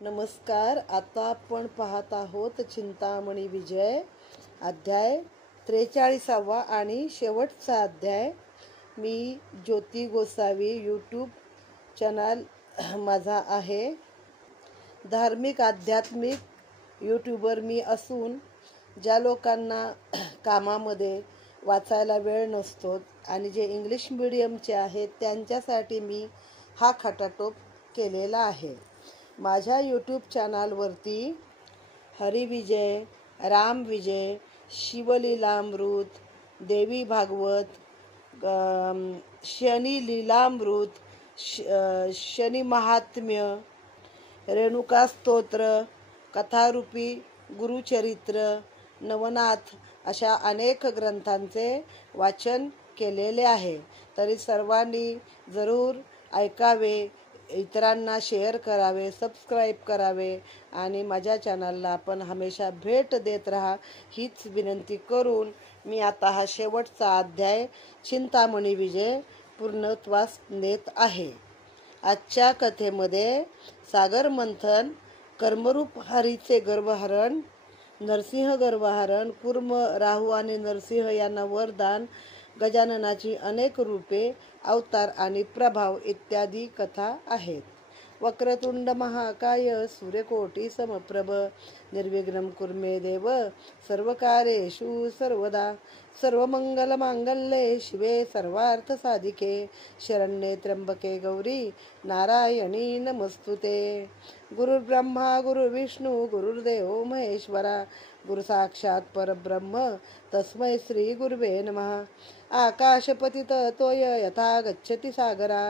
नमस्कार. आता आपण पाहत आहोत चिंतामणी विजय अध्याय 43 आणि शेवटचा अध्याय. मी ज्योती गोसावी, यूट्यूब चॅनल माझा आहे. धार्मिक आध्यात्मिक यूट्यूबर मी असून ज्या लोकांना कामामध्ये वाचायला वेळ नसतो आणि जे इंग्लिश मीडियमचे आहेत त्यांच्यासाठी मी हा खटाटोप केलेला आहे. माझ्या यूट्यूब चॅनलवरती हरिविजय, रामविजय, शिवलीलामृत, देवी भागवत, शनी लीलामृत, शनी महात्म्य, रेणुका स्तोत्र, कथारूपी गुरुचरित्र, नवनाथ अशा अनेक ग्रंथांचे वाचन केलेले आहे. तरी सर्वांनी जरूर ऐकावे, इतरांना शेअर करावे, सबस्क्राईब करावे आणि माझ्या चॅनलला आपण हमेशा भेट देत राहा हीच विनंती करून मी आता हा शेवटचा अध्याय चिंतामणी विजय पूर्णत्वास नेत आहे. आजच्या कथेमध्ये सागर मंथन, कर्मरूप हरीचे गर्भहरण, नरसिंह गर्भहरण, कूर्म, राहू आणि नरसिंह यांना वरदान, गजाननाची अनेक रूपे, अवतार आणि प्रभाव इत्यादी कथा आहेत. वक्रतुंड महाकाय सूर्यकोटी समप्रभ निर्विघ्नं कुर्मे देव सर्वकार्येषु सर्वदा. सर्वमंगलमांगल्ये शिवे सर्वार्थ साधिके शरण्ये त्र्यंबके गौरी नारायणी नमस्तुते. गुरुर्ब्रह्मा गुरुर्विष्णू गुरुर्देव महेश्वरा गुरु साक्षात परब्रह्म तस्मै श्री गुरुवे नमः. आकाशपतित तोय यथा गच्छति सागरा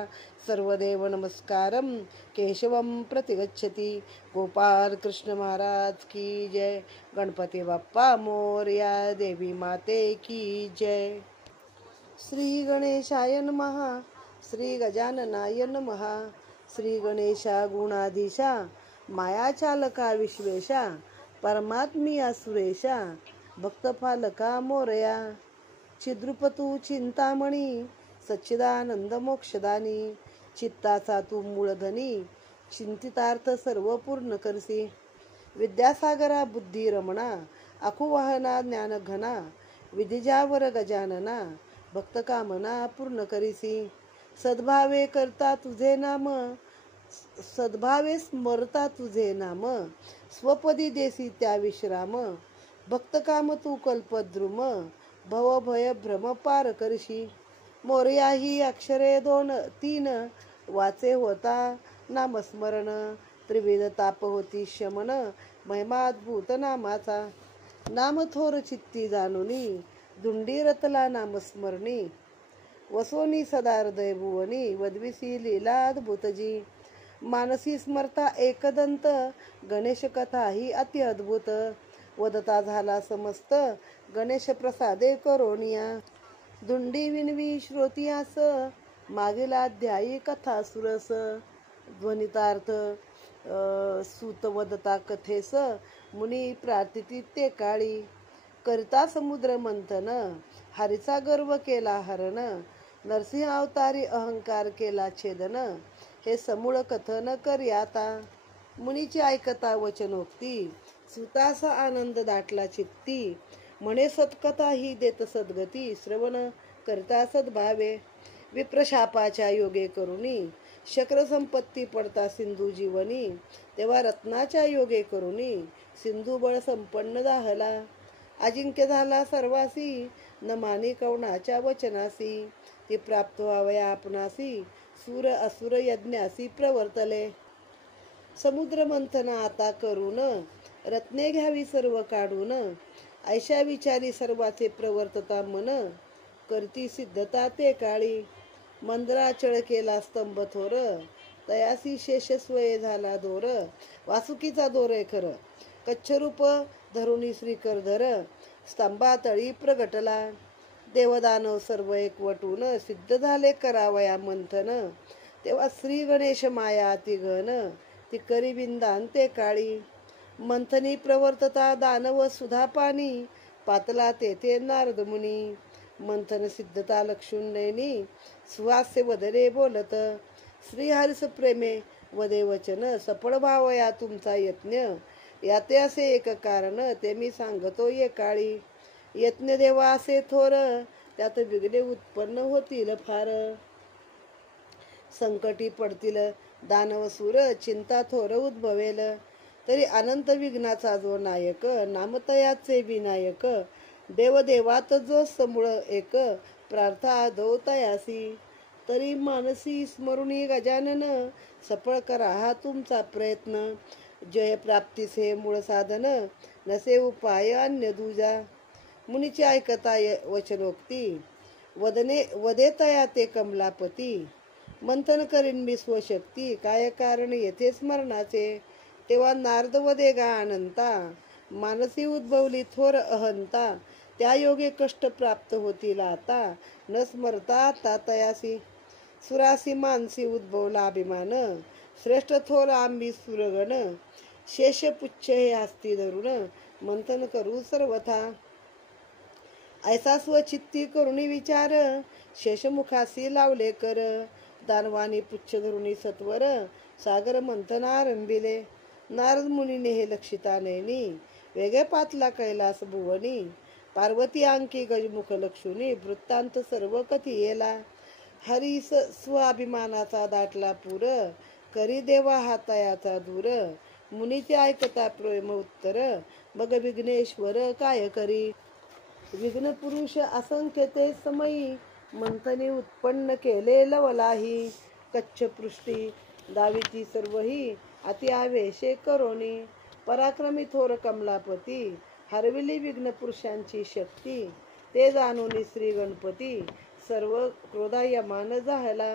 सर्वदेव नमस्कारम केशवम प्रतिगच्छति. गोपाल कृष्ण महाराज की जय. गणपती बाप्पा मोरया. देवी माते की जय. श्री गणेशाय नमः. श्री गजाननाय नमः. श्री गणेशा गुणाधीशा मायाचालका विश्वेशा परमात्मिया सुरेशा भक्तपालका मोरया. छिद्रुपतू चिंतामणी सच्चिदानंद मोक्षदानी. चित्ताचा तू मूळधनी चिंतितार्थ सर्व पूर्ण करसी. विद्यासागरा बुद्धी रमणा अकुवाहना ज्ञानघना विधिजावर गजानना भक्तकामना पूर्ण करीसी. सद्भावे करता तुझे नाम सद्भावे स्मरता तुझे नाम स्वपदी देसी त्या विश्राम. भक्तकाम तू कल्पद्रुम भवभय भ्रम पार करशी. मोरया ही अक्षरे 2-3 वाचे होता नामस्मरण. त्रिविध ताप होती शमन महिमाद्भूत नामाचा. नाम थोर चित्ती जाणुनी दुंडी रतला नामस्मरणी. वसोनी सदा हृदय भुवनी वदविसी लीला अद्भुतजी. मानसी स्मरता एकदंत गणेश कथा ही अति अद्भुत. वदता झाला समस्त गणेश प्रसादे करोनिया. दुंडी विनवी श्रोतियास मागील अध्यायी कथा सुरस. ध्वनितार्थ सूत वदता कथेस मुनी प्रार्थिती ते काळी. करिता समुद्र मंथन हरीचा गर्व केला हरण. नरसिंह अवतारी अहंकार केला छेदन. हे समूळ कथन करी आता. मुनीची ऐकता वचनोक्ती सुतास आनंद दाटला चित्ती. म्हणे सत्कथा ही देत सद्गती. श्रवण करता सद्भावे विप्रशापाच्या योगे करुणी. शक्र संपत्ती पडता सिंधू जीवनी. तेव्हा रत्नाच्या योगे करुणी सिंधू बळ संपन्न दाहला. अजिंक्य झाला सर्वासी न मानी कवणाच्या वचनासी. ती प्राप्त व्हावया आपणासी सूर असुर यज्ञासी प्रवर्तले. समुद्र मंथन आता करून रत्ने घ्यावी सर्व काढून. ऐशा विचारी सर्वाचे प्रवर्तता मन करती सिद्धता ते काळी. मंदराचळ केला स्तंभ थोर तयासी शेष स्वये झाला दोर. वासुकीचा दोरे खर कच्छरूप धरुणी श्रीकरधर. स्तंभातळी प्रगटला देवदानव सर्व एकवटून. सिद्ध झाले करावया मंथन तेव्हा श्री गणेश माया अतिघन. ती करी बिंदान ते काळी. मंथनी प्रवर्तता दानव सुधा पाणी. पातला तेथे नारद मुनी. मंथन सिद्धता लक्षुंडैनी सुहास्य वदने बोलत. श्रीहरिस प्रेमे वदे वचन सफळ व्हावया तुमचा यत्न. याते असे एक कारण ते मी सांगतो ये काळी. यत्न देवा असे थोर त्यात विघ्ने उत्पन्न होतील फार. संकटी पडतील दानवसूर चिंता थोर उद्भवेल. तरी अनंत विघ्नाचा जो नायक नामतयाचे विनायक. देवदेवात जो समूळ एक प्रार्था दौतयासी. तरी मानसी स्मरुणी गजानन सफळ करा हा तुमचा प्रयत्न. जय प्राप्तीस हे मूळ साधन नसे उपाय अन्य दुजा. मुनीची ऐकता वचनोक्ती वदे तया ते कमलापती. मंथन करीन मी स्वशक्ती काय कारण येथे स्मरणाचे. तेव्हा नारद वदे गा अनंता मानसी उद्भवली थोर अहंता. त्या योगे कष्ट प्राप्त होतील आता न स्मरता तातयासी. सुरासी मानसी उद्भवला अभिमान श्रेष्ठ थोर आम्ही सुरगण. शेष पुच्छ हे हस्ती धरून मंथन करू सर्वथा. ऐसा स्वचित्ती करुणी विचार शेषमुखासी लावले कर. दानवानी पुच्छ धरुणी सत्वर सागर मंथना रंबिले. नारद मुनीने हे लक्षिता नयनी वेगळे पातला कैलास भुवनी. पार्वती अंकी गजमुख लक्षुनी वृत्तांत सर्व कथी येला. हरी स्वाभिमानाचा दाटला पूर करी देवा हातायाचा दूर. मुनीचे ऐकता प्रेम उत्तर मग विघ्नेश्वर काय करी. विघ्न पुरुष असंख्य ते समयी मंथनी उत्पन्न केले लवलाही. कच्छ पृष्ठी दाविती सर्वही अति आवेशे करोनी. पराक्रमी थोर कमलापती हरविली विघ्न पुरुषांची शक्ती. ते जाणून श्री गणपती सर्व क्रोधायमान झाला.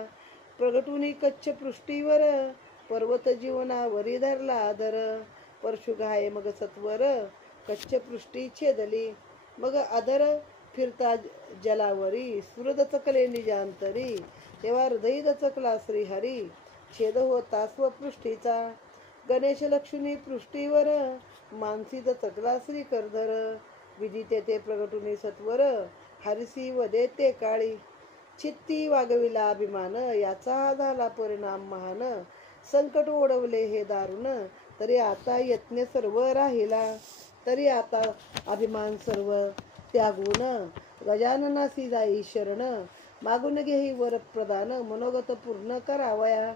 प्रगटुनी कच्छ पृष्ठीवर पर्वत जीवनावरी धरला आदर. परशुघाये मग सत्वर कच्छ पृष्ठी छेदली. मग आदर फिरता जलावरी सुर दचकले निजांतरी. तेव्हा हृदयी दचकला श्रीहरी छेद होता स्वपृष्ठीचा. गणेश लक्ष्मी पृष्ठीवर मानसी दचकला श्रीकरधर. विधी तेथे प्रगटुनी सत्वर हरिसी वदे ते काळी. चित्ती वागविला अभिमान याचा हा झाला परिणाम महान. संकट ओढवले हे दारुण तरी आता यत्न सर्व राहिला. तरी आता अभिमान सर्व त्यागून गजाननासी जाई शरण. मागून घेई वर प्रदान मनोगत पूर्ण करावया.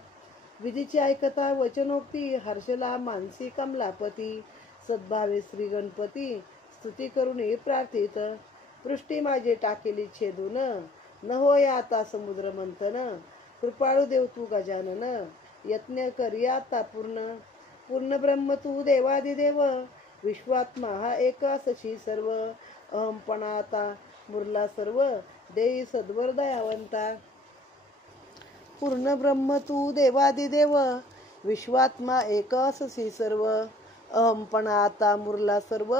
विधीची ऐकता वचनोक्ती हर्षला मानसी कमलापती. सद्भावे श्री गणपती स्तुती करून प्रार्थित. पृष्ठी माझे टाकेली छेदून न होय आता समुद्र मंथन. कृपाळू देव तू गजानन यत्न करी आता पूर्ण. पूर्ण ब्रह्म तू देवादिदेव विश्वात्मा हा एक असशी सर्व. अहमपणा आता मुरला सर्व देई सद्वर दयावंता. पूर्ण ब्रह्म तू देवादिदेव विश्वात्मा एक असशी सर्व. अहमपणा आता मुरला सर्व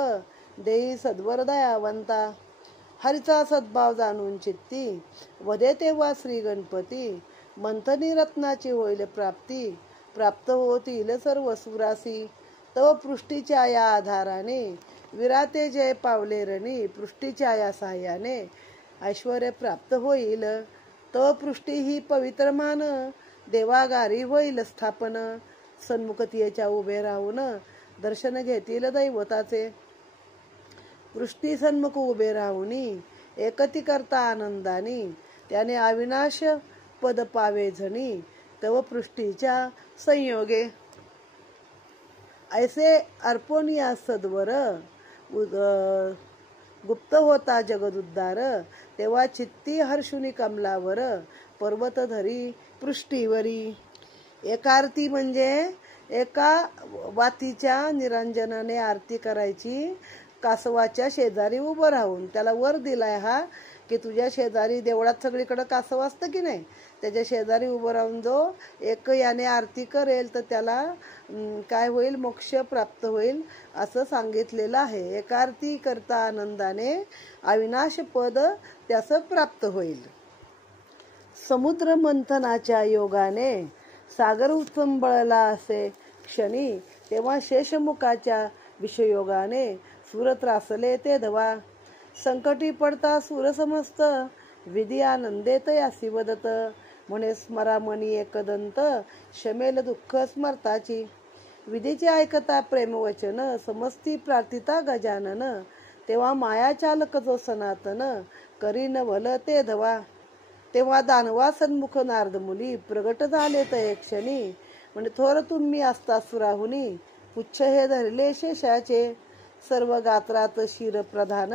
देई सद्वर दयावंता. हरीचा सद्भाव जाणून चित्ती वदे तेव्हा श्री गणपती. मंथनी रत्नाची होईल प्राप्ती प्राप्त होतील सर्व सुरासी. तव पृष्ठीच्या या आधाराने विराते जय पावले रणी. पृष्ठीच्या या सहाय्याने ऐश्वर प्राप्त होईल. तव पृष्ठी ही पवित्र मान देवागारी होईल स्थापन. सन्मुखतीच्या उभे राहून दर्शन घेतील दैवताचे. पृष्ठी सन्मुख उभे राहुनी एकती करता आनंदानी. त्याने अविनाश पद पावे झणी तव पृष्ठीच्या संयोगे. ऐसे अर्पण या सद्वर गुप्त होता जगदुद्धार. तेव्हा चित्ती हर्षुनी कमलावर पर्वत धरी पृष्ठीवरी. एकारती म्हणजे एका वातीच्या निरंजनाने आरती करायची. कासवाच्या शेजारी उभं राहून त्याला वर दिलाय हा की तुझ्या शेजारी देवळात सगळीकडे कासव असतं की नाही. त्याच्या शेजारी उभं राहून जो एक याने आरती करेल तर त्याला काय होईल मोक्ष प्राप्त होईल असं सांगितलेलं आहे. एका आरती करता आनंदाने अविनाश पद त्यास प्राप्त होईल. समुद्र मंथनाच्या योगाने सागर उचंबळला असे क्षणी. तेव्हा शेषमुखाच्या विषयोगाने सूर त्रासले ते धवा. संकटी पडता सूर समस्त विधी आनंदेत यासी वदत. म्हणे स्मरामणी एकदंत शमेल दुःख स्मरताची. विधीचे ऐकता प्रेमवचन समस्ती प्रार्थिता गजानन. तेव्हा माया चालक जो सनातन करीन भल ते धवा. तेव्हा दानवा सन्मुख नारद मुनी प्रगट झाले तये क्षणी. म्हणजे थोर तुम्ही असता सुराहुनी पुच्छ हे धरले शेषाचे. सर्व गात्रात शिर प्रधान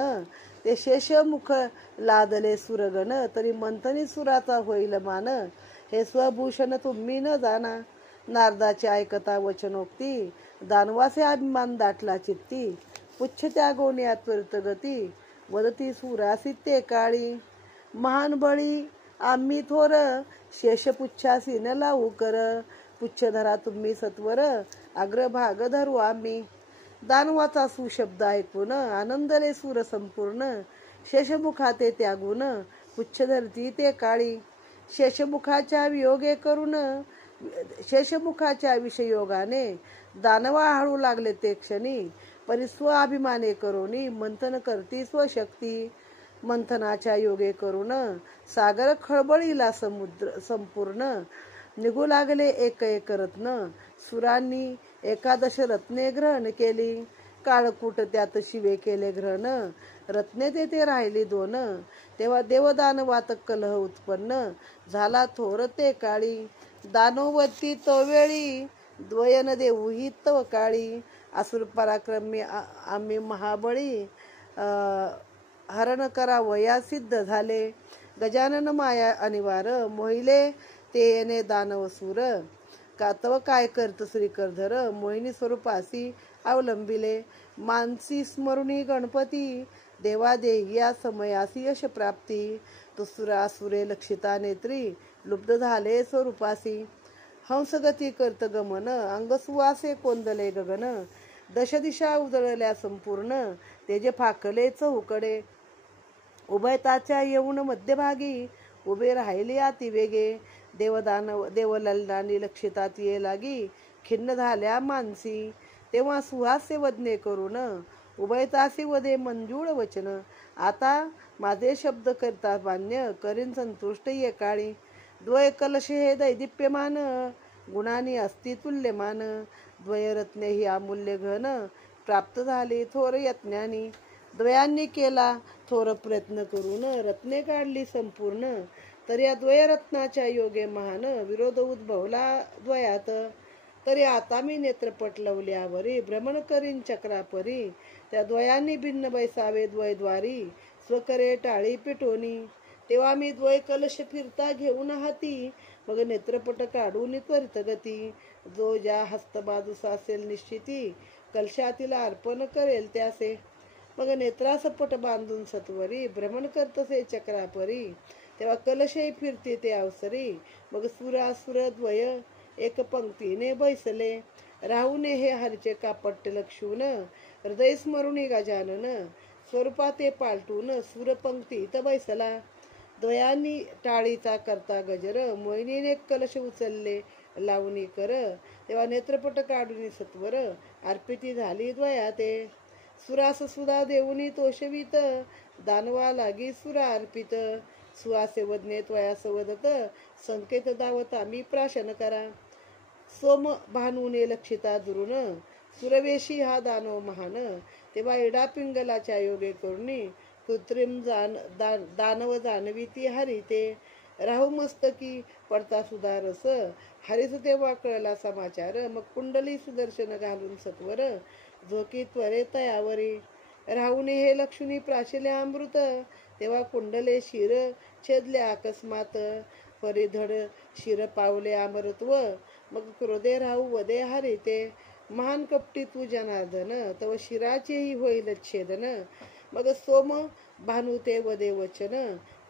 ते शेषमुख लादले सुरगण. तरी मंथनी सुराचा होईल मान हे स्वभूषण तुम्ही न जाणा. नारदाचे ऐकता वचनोक्ती दानवासे अभिमान दाटला चित्ती. पुच्छ त्यागोनी त्वरित गती वदती सुरासी ते काळी. महान बळी आम्ही थोर शेषपुच्छासी न लावू कर. पुच्छ धरा तुम्ही सत्वर अग्रभाग धरू आम्ही. दानवाचा सुशब्द ऐकून आनंदले सूर संपूर्ण. शेषमुखा ते त्यागून पुच्छ धरती ते काळी. शेषमुखाच्या वियोगे करून शेषमुखाच्या विषयोगाने दानवा हळू लागले ते क्षणी. परी स्वाभिमाने करोनी मंथन करती स्वशक्ती. मंथनाच्या योगे करून सागर खळबळीला समुद्र संपूर्ण. निघू लागले एक एक रत्न सुरांनी एकादश रत्ने ग्रहण केली. काळकूट त्यात शिवे केले ग्रहण रत्ने तेथे राहिली दोन. तेव्हा देवदानवात कलह उत्पन्न झाला थोर ते काळी. दानवती तो वेळी द्वयन देऊ ही तव काळी. असुर पराक्रमी आम्ही महाबळी हरण करावया सिद्ध झाले. गजानन माया अनिवार मोहिले ते येणे दानव सूर. कातव काय करत श्रीकरधर मोहिनी स्वरूपासी अवलंबिले. मानसी स्मरुणी गणपती देवा देही या समयासी यश प्राप्ती. तो सुरासुरे लक्षिता नेत्री लुब्ध झाले स्वरूपासी. हंसगती करत गमन अंग सुवासे कोंदले गगन. दश दिशा उजळल्या संपूर्ण तेजे फाकले चहूकडे. उभयताच्या येऊन मध्यभागी उभे राहिले अतिवेगे. देवललनानी लक्षितात ये लागी खिन्न झाल्या मानसी. तेव्हा सुहास्य वदने करून उभयतासी वदे मंजूळ वचन. आता माझे शब्द करता मान्य करीन संतुष्ट ये काळी. द्वय कलश हे दैदिप्यमान गुणांनी अस्ति तुल्यमान. द्वयरत्ने ही अमूल्य घन प्राप्त झाली थोर यत्नानी. द्वयांनी केला थोर प्रयत्न करून रत्ने काढली संपूर्ण. तर या द्वयरत्नाच्या योगे महान विरोध उद्भवला द्वयात. तरी आता मी नेत्रपट लवल्यावरी भ्रमण करीन चक्रापरी. त्या द्वयांनी भिन्न बैसावे द्वयद्वारी स्वकरे टाळी पिटोनी. तेव्हा मी द्वय कलश फिरता घेऊन हाती मग नेत्रपट काढून त्वरित गती. जो ज्या हस्तबाजूस असेल निश्चिती कलशातील अर्पण करेल त्यासे. मग नेत्रासपट बांधून सत्वरी भ्रमण करतसे चक्रापरी. तेव्हा कलशही फिरते ते अवसरी. मग सुरासुर द्वय एक पंक्तीने बैसले. राहुने हे हरचे कापट्य लक्षून हृदय स्मरुणी गजानन. स्वरूपात ते पालटून सूरपंक्तीत बैसला. द्वयांनी टाळीचा करता गजर मोहिनीने कलश उचलले लावणी कर. तेव्हा नेत्रपट काढून सत्वर अर्पिती झाली द्वया ते. सुरास सुधा देऊनी तोषवीत दानवा लागी सुरा अर्पित. सुहासे वदने त्वयास वदत संकेत दावत आम्ही प्राशन करा. सोम भानुने लक्षिता दुरून सुरवेशी हा दानव महान. तेव्हा इडा पिंगलाच्या योगे करुणी कृत्रिम दानव जाणवी ती हरी ते. राहू मस्तकी पडता सुधारस हरीस तेव्हा कळला समाचार. मग कुंडली सुदर्शन घालून सत्वर झोकी त्वरे तयावरी. राहुने हे लक्ष्मी प्राशिले अमृत. तेव्हा कुंडले शिर छेदले अकस्मात. परिधड शिर पावले अमरत्व. मग क्रोधे राहू वदे हरी ते. महान कपटी तू जनार्दन तव शिराचेही होईल छेदन. मग सोम भानू ते वदे वचन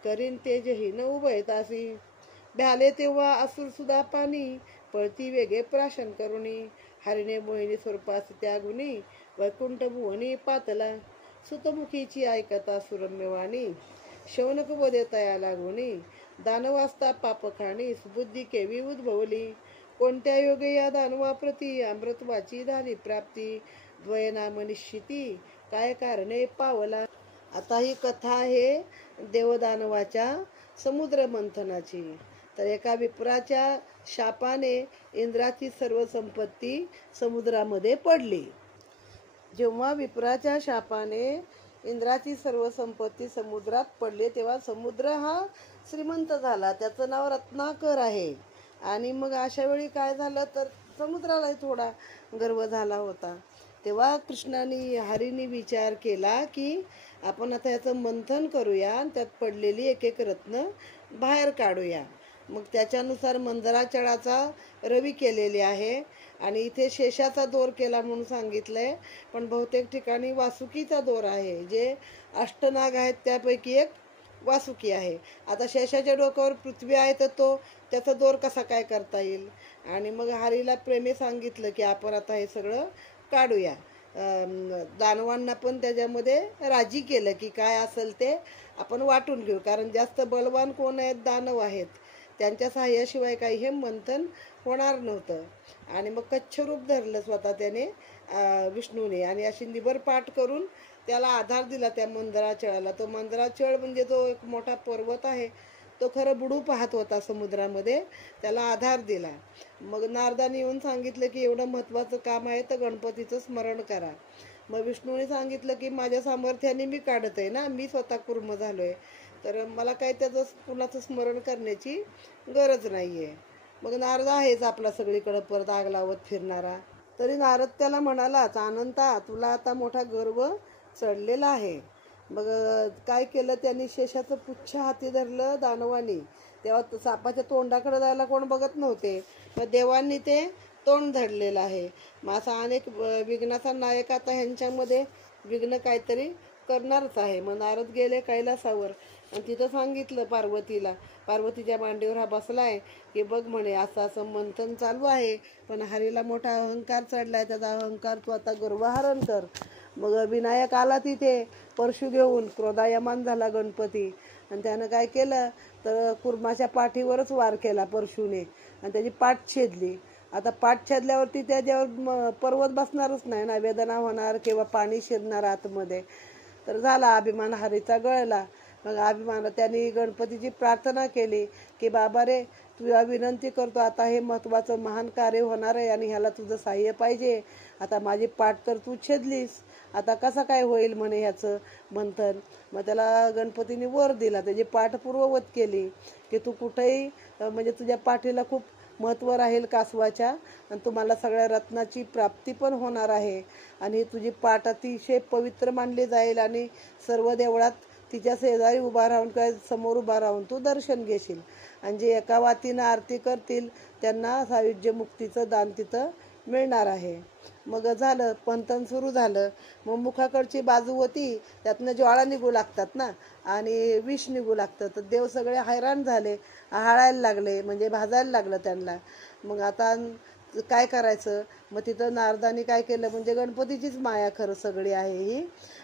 करीन तेजहीन उभयतासी. भ्याले तेव्हा असुर सुद्धा पाणी पळती वेगे प्राशन करुणी. हरिणे मोहिनी स्वरूपास त्यागुनी वैकुंठ भुवनी पातला. सुतमुखीची ऐकता सुरम्यवाणी शौनक वदे तया लागुनी. दानवास्ता पापखाणी सुबुद्धी केवी उद्भवली. कोणत्या योगे या दानवाप्रती अमृतवाची झाली प्राप्ती. द्वयनाम निश्चिती काय कारणे पावला. आता ही कथा आहे देवदानवाच्या समुद्र मंथनाची. तर एका विप्राच्या शापाने इंद्राची सर्व संपत्ती समुद्रामध्ये पडली. जेव्हा विप्राच्या शापाने इंद्राची सर्व संपत्ती समुद्रात पडली तेव्हा समुद्र हा श्रीमंत झाला, त्याचं नाव रत्नाकर आहे. आणि मग अशा वेळी काय झालं तर समुद्रालाही थोडा गर्व झाला होता. तेव्हा कृष्णाने हरीने विचार केला की आपण आता याचं मंथन करूया आणि त्यात पडलेली एक एक रत्न बाहेर काढूया. मग त्याच्यानुसार मंदराचळाचा रवी केलेली आहे आणि इथे शेषाचा दोर केला म्हणून सांगितलंय, पण बहुतेक ठिकाणी वासुकीचा दोर आहे. जे अष्टनाग आहेत त्यापैकी एक वासुकी आहे. आता शेषाच्या डोक्यावर पृथ्वी आहे तर त्याचा दोर कसा काय करता येईल. आणि मग हरीला प्रेमे सांगितलं की आपण आता हे सगळं काढूया. दानवांना पण त्याच्यामध्ये राजी केलं की काय असेल ते आपण वाटून घेऊ, कारण जास्त बलवान कोण आहेत, दानव आहेत, त्यांच्या सहाय्याशिवाय काही हे मंथन होणार नव्हतं. आणि मग कच्छरूप धरलं स्वतः त्याने विष्णूने आणि अशी निबर पाठ करून त्याला आधार दिला त्या मंदराचळाला. तो मंदराचळ म्हणजे जो एक मोठा पर्वत आहे तो खरं बुडू पाहत होता समुद्रामध्ये, त्याला आधार दिला. मग नारदाने येऊन सांगितलं की एवढं महत्त्वाचं काम आहे तर गणपतीचं स्मरण करा. मग विष्णूने सांगितलं की माझ्या सामर्थ्याने मी काढत आहे ना, मी स्वतः कुर्म झालोय, तर मला काही त्याचं कुणाचं स्मरण करण्याची गरज नाही आहे. मग नारद आहेच आपला सगळीकडं परत आग लावत फिरणारा. तरी नारद त्याला म्हणालाच, अनंता तुला आता मोठा गर्व चढलेला आहे. मग काय केलं त्यांनी, शेषाचं पुच्छ हाती धरलं दानवानी. तेव्हा सापाच्या तोंडाकडे जायला कोण बघत नव्हते, मग देवांनी ते तोंड धरलेलं आहे. मग असा अनेक विघ्नाचा नायक आता ह्यांच्यामध्ये विघ्न काहीतरी करणारच आहे. मग नारद गेले कैलासावर आणि तिथं सांगितलं पार्वतीला, पार्वतीच्या मांडीवर हा बसलाय की बघ म्हणे असं असं मंथन चालू आहे, पण हरीला मोठा अहंकार चढलाय, त्याचा अहंकार तू आता गर्वहरण कर. मग विनायक आला तिथे परशु घेऊन, क्रोधायमान झाला गणपती आणि त्यानं काय केलं तर कुर्माच्या पाठीवरच वार केला परशुने आणि त्याची पाठ छेदली. आता पाठ छेदल्यावरती त्याच्यावर पर्वत बसणारच नाही ना, वेदना होणार किंवा पाणी शिरणार आतमध्ये. तर झाला अभिमान हरीचा गळला. मग अभिमान त्यांनी गणपतीची प्रार्थना केली की बाबा रे तुला विनंती करतो, आता हे महत्त्वाचं महान कार्य होणार आहे आणि ह्याला तुझं साह्य पाहिजे. आता माझी पाठ तर तू छेदलीस, आता कसं काय होईल म्हणे ह्याचं मंथन. मग त्याला गणपतीने वर दिला, त्याची पाठ पूर्ववत केली की तू कुठेही म्हणजे तुझ्या पाठीला खूप महत्त्व राहील कासवाच्या आणि तुम्हाला सगळ्या रत्नाची प्राप्ती पण होणार आहे आणि तुझी पाठ अतिशय पवित्र मानली जाईल आणि सर्व देवळात तिच्या शेजारी उभा राहून काय समोर उभा राहून तू दर्शन घेशील आणि जे एका वातीनं आरती करतील त्यांना सायुज्य मुक्तीचं दान तिथं मिळणार आहे. मग झालं पंथन सुरू झालं. मग मुखाकडची बाजू होती त्यातनं ज्वाळा निघू लागतात ना आणि विष निघू लागतं, तर देव सगळे हैराण झाले, हाळायला लागले, म्हणजे भाजायला लागलं त्यांना. मग आता काय करायचं. मग तिथं नारदाने काय केलं, म्हणजे गणपतीचीच माया खरं सगळी आहे ही.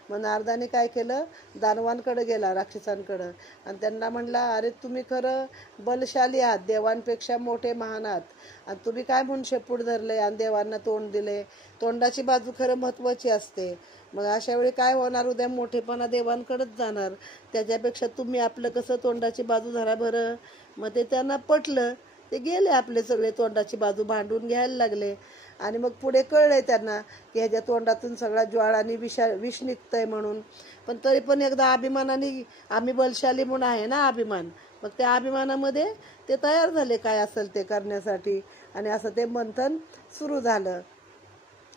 मग नारदाने काय केलं, दानवांकडे गेला, राक्षसांकडं, आणि त्यांना म्हणला अरे तुम्ही खरं बलशाली आहात, देवांपेक्षा मोठे महान आहात, आणि तुम्ही काय म्हणून शेपूट धरले आणि देवांना तोंड दिले. तोंडाची बाजू खरं महत्त्वाची असते. मग अशा वेळी काय होणार, उद्या मोठेपणा देवांकडेच जाणार. त्याच्यापेक्षा तुम्ही आपलं कसं तोंडाची बाजू धरा बरं. मग ते त्यांना पटलं, ते गेले आपले सगळे तोंडाची बाजू भांडून घ्यायला लागले. आणि मग पुढे कळलंय त्यांना की ह्याच्या तोंडातून सगळा ज्वाळाने विष निघतंय म्हणून. पण तरी पण एकदा अभिमानाने, आम्ही बलशाली म्हणून आहे ना अभिमान, मग त्या अभिमानामध्ये ते तयार झाले काय असेल ते करण्यासाठी आणि असं ते मंथन सुरू झालं.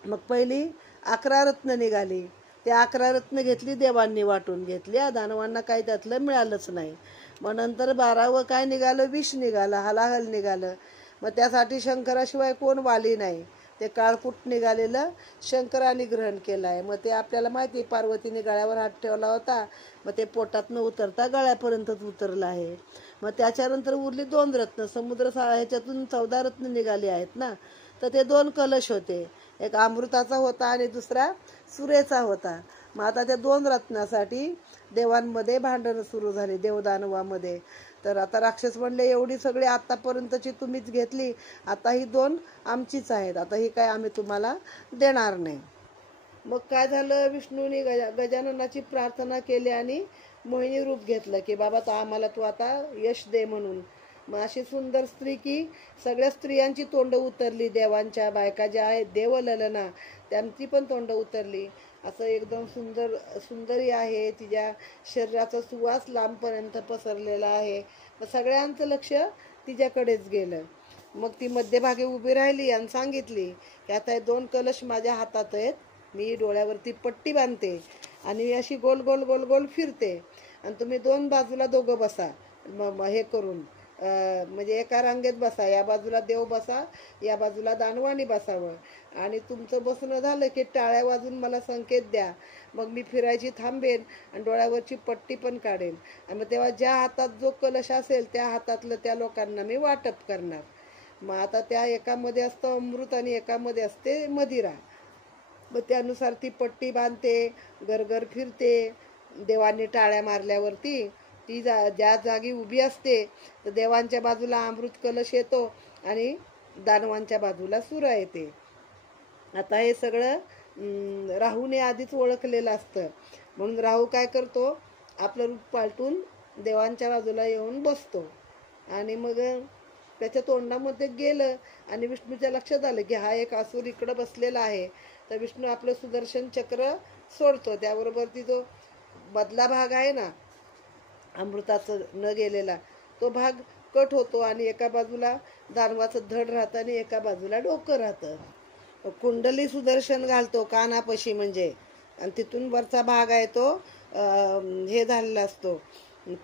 मग पहिली 11 रत्न निघाली, ते 11 रत्न घेतली, देवांनी वाटून घेतली, दानवांना काही त्यातलं मिळालंच नाही. मग नंतर 12वं काय निघालं, विष निघालं, हलाहल निघालं. मग त्यासाठी शंकराशिवाय कोण वाली नाही, ते काळकूट निघालेलं शंकराने ग्रहण केलं आहे. मग ते आपल्याला माहिती, पार्वतीने गळ्यावर हात ठेवला होता, मग ते पोटातनं उतरता गळ्यापर्यंतच उतरलं आहे. मग त्याच्यानंतर उरली 2 रत्न, समुद्र ह्याच्यातून 14 रत्न निघाली आहेत ना, तर ते 2 कलश होते, एक अमृताचा होता आणि दुसरा सुरेचा होता. मग आता त्या 2 रत्नासाठी देवांमध्ये भांडणं सुरू झाली, देवदानवामध्ये. तर आता राक्षस म्हणले एवढी सगळी आतापर्यंतची तुम्हीच घेतली, आता ही 2 आमचीच आहेत, आता ही काय आम्ही तुम्हाला देणार नाही. मग काय झालं, विष्णूने गजाननाची प्रार्थना केली आणि मोहिनी रूप घेतलं की बाबा आम्हाला तू आता यश दे म्हणून. मग अशी सुंदर स्त्री की सगळ्या स्त्रियांची तोंड उतरली, देवांच्या बायका ज्या आहेत देवललना त्यांची पण तोंड उतरली. असं एकदम सुंदरी आहे, तिच्या शरीराचा सुवास लांबपर्यंत पसरलेला आहे. मग सगळ्यांचं लक्ष तिच्याकडेच गेलं. मग ती मध्यभागी उभी राहिली आणि सांगितली की आता हे 2 कलश माझ्या हातात आहेत, मी डोळ्यावरती पट्टी बांधते आणि मी अशी गोल गोल गोल गोल फिरते आणि तुम्ही 2 बाजूला दोघं बसा, हे करून म्हणजे एका रांगेत बसा, या बाजूला देव बसा, या बाजूला दानवानी बसावं. आणि तुमचं बसणं झालं की टाळ्या वाजून मला संकेत द्या, मग मी फिरायची थांबेन आणि डोळ्यावरची पट्टी पण काढेन. आणि मग तेव्हा ज्या हातात जो कलश असेल त्या हातातलं त्या लोकांना मी वाटप करणार. मग आता त्या एकामध्ये असतं अमृत आणि एकामध्ये असते मदिरा. मग त्यानुसार ती पट्टी बांधते, गरगर फिरते. देवाने टाळ्या मारल्यावरती ती ज्या जागी उभी असते तर देवांच्या बाजूला अमृत कलश येतो आणि दानवांच्या बाजूला सुरा येते. आता हे सगळं राहूने आधीच ओळखलेलं असतं. म्हणून राहू काय करतो, आपलं रूप पालटून देवांच्या बाजूला येऊन बसतो आणि मग त्याच्या तोंडामध्ये गेलं आणि विष्णूच्या लक्षात आलं की हा एक असुर इकडं बसलेला आहे. तर विष्णू आपलं सुदर्शन चक्र सोडतो. त्याबरोबर ती जो मधला भाग आहे ना अमृताचं न गेलेला, तो भाग कट होतो आणि एका बाजूला दानवाचं धड राहतं आणि एका बाजूला डोकं राहतं. कुंडली सुदर्शन घालतो कानापाशी म्हणजे, आणि तिथून वरचा भाग आहे तो हे झालेला असतो,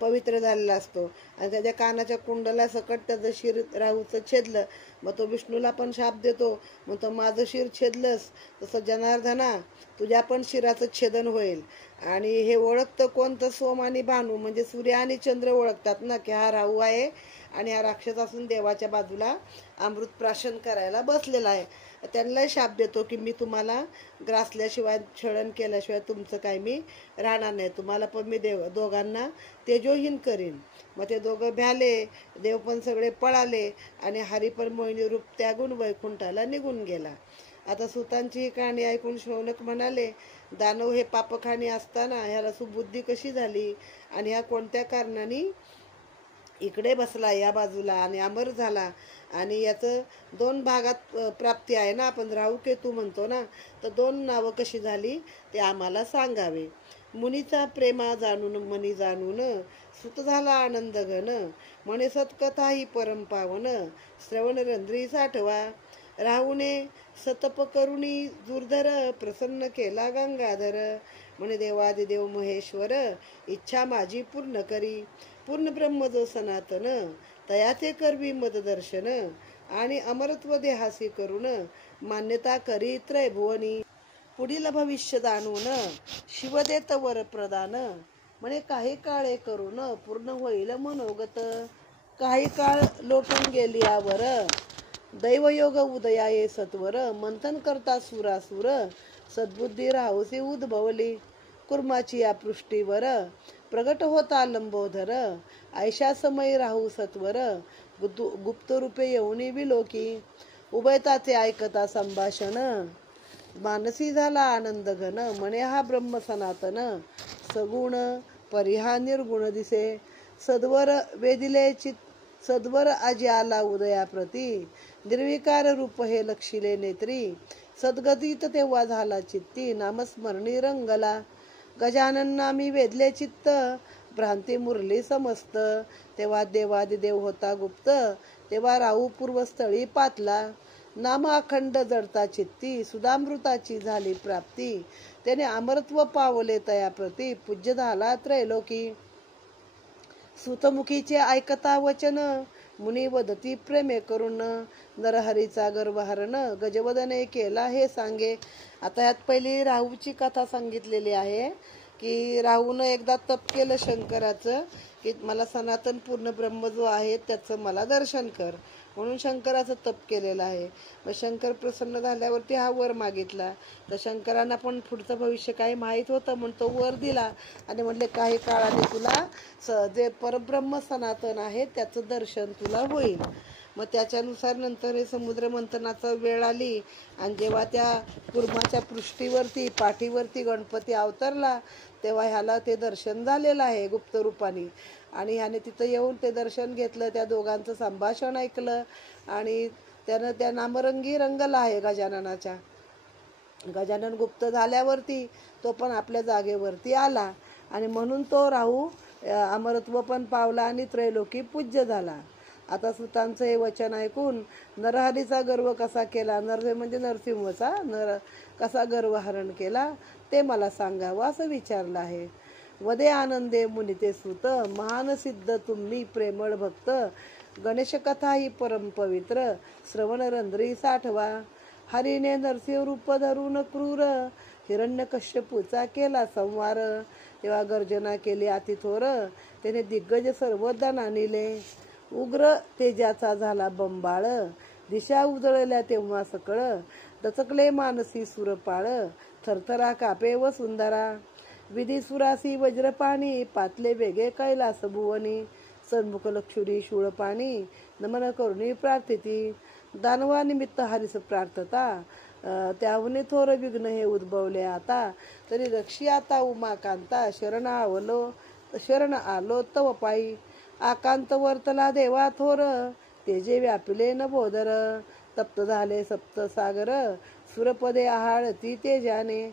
पवित्र झालेला असतो. आणि त्याच्या कानाच्या कुंडला सकट त्याचं शिर राहूचं छेदलं. मग तो विष्णूला पण शाप देतो, मग तो माझं शिर छेदलंस तसं जनार्दना तुझ्या पण शिराचं छेदन होईल. आणि हे ओळखतं कोणतं, सोम आणि भानू म्हणजे सूर्य आणि चंद्र ओळखतात ना की हा राहू आहे आणि हा राक्षस असून देवाच्या बाजूला अमृत प्राशन करायला बसलेला आहे. त्यांना शाप देतो की मी तुम्हाला ग्रासल्याशिवाय छळण केल्याशिवाय तुमचं काय मी राहणार नाही, तुम्हाला पण मी दोघांना तेजोहीन करीन. मग ते दोघं भ्याले, देव पण सगळे पळाले आणि हरी पण मोहिनी रूप त्यागून वैकुंठाला निघून गेला. आता सुतांची ही कहाणी ऐकून शौनक म्हणाले, दानव हे पापखानी असताना ह्याला सुबुद्धी कशी झाली आणि ह्या कोणत्या कारणाने इकडे बसला या बाजूला आणि अमर झाला. आणि याचं 2 भागात प्राप्ती आहे ना, आपण राहू केतू म्हणतो ना, तर 2 नावं कशी झाली ते आम्हाला सांगावे. मुनीचा प्रेमा जाणून मनी जाणून सुत झाला आनंद घन, म्हणे सत्कथा ही परम पावन, श्रवण रंध्री साठवा. राहूने सतप करुणी दुर्धर, प्रसन्न केला गंगाधर, म्हणे देवादिदेव महेश्वर, इच्छा माझी पूर्ण करी. पूर्ण ब्रह्म जो सनातन, तयाचे करवी मद दर्शन, आणि अमरत्व देहासी करून, मान्यता करी त्रयभुवनी. पुढील भविष्य जाणून शिवदेत वर प्रदान, म्हणे काही काळे करून पूर्ण होईल मनोगत. काही काळ लोटून गेली यावर, दैवयोग उदयाये सत्वर, मंथन करता सुरासुर, सद्बुद्धी राहुसी उद्भवली. कुर्माची या पृष्ठीवर प्रगट होता लंबोधर, ऐशा समय राहू सत्वर, गुप्त रूपे येऊनी विलोकी. उभयताचे ऐकता संभाषण, मानसी झाला आनंद घन, म्हणे हा ब्रह्म सनातन, सगुण परिहा निर्गुण दिसे. सद्वर वेदिले सद्वर आजी आला उदयाप्रती, निर्विकार रूप हे लक्षिले नेत्री. सद्गतीत तेव्हा झाला चित्ती, नामस्मरणी रंगला. गजानन नामी वेधले चित्त, भ्रांती मुरली समस्त. तेव्हा देवादिदेव होता गुप्त, तेव्हा राहू पूर्वस्थळी पातला. नाम अखंड जडता चित्ती, सुधामृताची झाली प्राप्ती. त्याने अमरत्व पावले तयाप्रती, पूज्य झाला त्रैलोकी. सुतमुखीचे ऐकता वचन, मुनी वदती प्रेमे करून, नरहरीचा गर्व हरण, गजवदने केला हे सांगे. आता यात पहिली राहूची कथा सांगितलेली आहे की राहूनं एकदा तप केलं शंकराचं की मला सनातन पूर्ण ब्रह्म जो आहे त्याचं मला दर्शन कर, म्हणून शंकराचं तप केलेलं आहे. मग शंकर प्रसन्न झाल्यावरती हा वर मागितला. तर शंकरांना पण पुढचं भविष्य काही माहीत होतं म्हणून तो वर दिला आणि म्हटले काही काळाने तुला जे परब्रह्म सनातन आहे त्याचं दर्शन तुला होईल. मग त्याच्यानुसार नंतर हे समुद्र मंथनाचा वेळ आली आणि जेव्हा त्या कुर्माच्या पृष्ठीवरती पाठीवरती गणपती अवतरला तेव्हा ह्याला ते दर्शन झालेलं आहे गुप्त रूपाने. आणि ह्याने तिथं येऊन ते दर्शन घेतलं, त्या दोघांचं संभाषण ऐकलं आणि त्यानं त्या नामरंगी रंगला आहे गजाननाच्या. गजानन गुप्त झाल्यावरती तो पण आपल्या जागेवरती आला आणि म्हणून तो राहू अमरत्व पण पावला आणि त्रैलोकी पूज्य झाला. आता सुतांचं हे वचन ऐकून नरहरीचा गर्व कसा केला, नर म्हणजे नरसिंहचा कसा गर्वहरण केला ते मला सांगावं असं विचारलं आहे. वदे आनंदे मुनिते सुत, महान सिद्ध तुम्ही प्रेमळ भक्त, गणेश कथा ही परम पवित्र, श्रवण रंध्री साठवा. हरीने नरसिंह रूप धरून क्रूर, हिरण्यकश्यपूचा केला संवार. तेव्हा गर्जना केली अतिथोर, त्याने दिग्गज सर्व दणानिले. उग्र तेजाचा झाला बंबाळ, दिशा उजळल्या तेव्हा सकळ, दचकले मानसी सुरपाळ, थरथरा कापे व सुंदरा. विधी सुरासी वज्रपाणी, पातले वेगे कैलास भुवनी, सन्मुख लक्षुरी शूळपाणी, नमन करुणी प्रार्थिती. दानवा निमित्त हरिस प्रार्थता, त्याहून थोर विघ्न हे उद्भवले आता. तरी रक्षी आता उमाकांता, शरण आलो तव पायी. आकांत वर्तला देवा थोर, तेजे व्यापिले नभोदर. तप्त झाले सप्तसागर, सुरपदे आहाळती तेजाने.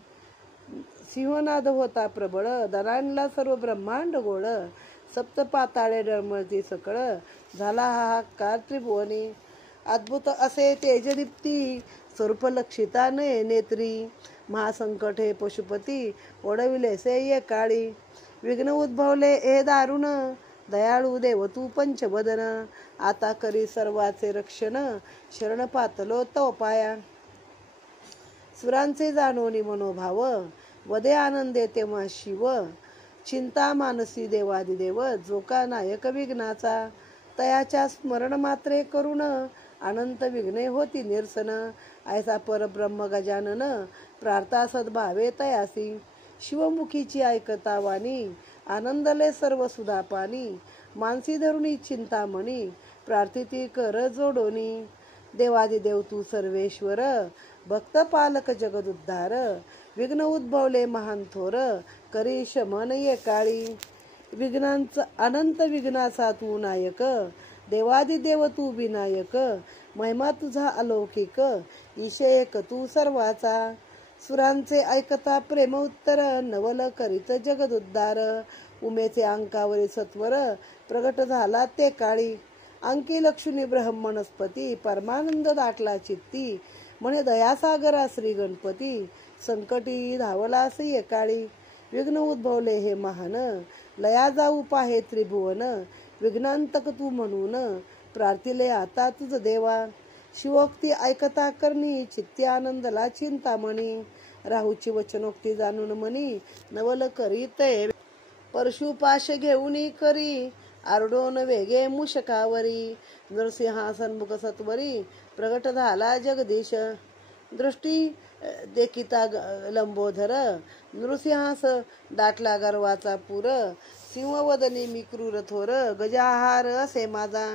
सिंहनाद होता प्रबळ, दणाणला सर्व ब्रह्मांड गोळ. सप्त पाताळे डळमळती सकळ, झाला हाहाकार त्रिभुवनी. अद्भुत असे तेजदीप्ती, स्वरूप लक्षिता नये नेत्री. महासंकट हे पशुपती, ओढविले से ये काळी. विघ्न उद्भवले हे दारुण, दयाळू देव तू पंचवदन. आता करी सर्वाचे रक्षण, शरण पातलो तव पाया. सुरांचे जाणोनी मनोभाव, वदे आनंदे तेव्हा शिव. चिंता मानसी देवादिदेव, जो का नायक विघ्नाचा. तयाच्या स्मरण मात्रे करून, अनंत विघ्ने होती निरसन. ऐसा परब्रह्म गजानन, प्रार्था सद्भावे तयासी. शिवमुखीची ऐकता वाणी, आनंदले सर्व सुधापानी. मानसी धरुणी चिंतामणी, प्रार्थिती कर जोडोनी. देवादिदेव तू सर्वेश्वर, भक्त पालक जगदुद्धार. विघ्न उद्भवले महान थोर, करी शमन ये काळी. विघ्नांचा अनंत विघ्नाचा तू नायक, देवादिदेव तू विनायक. महिमा तुझा अलौकिक, ईशे एक तू सर्वाचा. सुरांचे ऐकता प्रेम उत्तर, नवल करीत जगदुद्धार. उमेचे अंकावरी सत्वर, प्रगट झाला ते काळी. अंकी लक्ष्मी ब्रह्मणस्पती, परमानंद दाटला चित्ती. म्हणे दयासागरा श्री गणपती, संकटी धावलास ये काळी. विघ्न उद्भवले हे महान, लया जाऊ पाहे त्रिभुवन. विघ्नांतक तू म्हणून, प्रार्थिले आता तुझ देवा. शिवोक्ती ऐकता करणी, चित्ती आनंदला चिंतामणी. राहूची वचनोक्ती जाणून मनी, नवल करीते परशुपाश घेऊनी करी. आरडोन वेगे मूषकावरी, नरसिंहा सन्मुख सत्वरी. प्रगट झाला जगदीश, दृष्टी देखिता लंबोधर. नृसिंहास दाटला गर्वाचा पूर, सिंहवदनी मी क्रूर थोर. गजाहार असे माझा,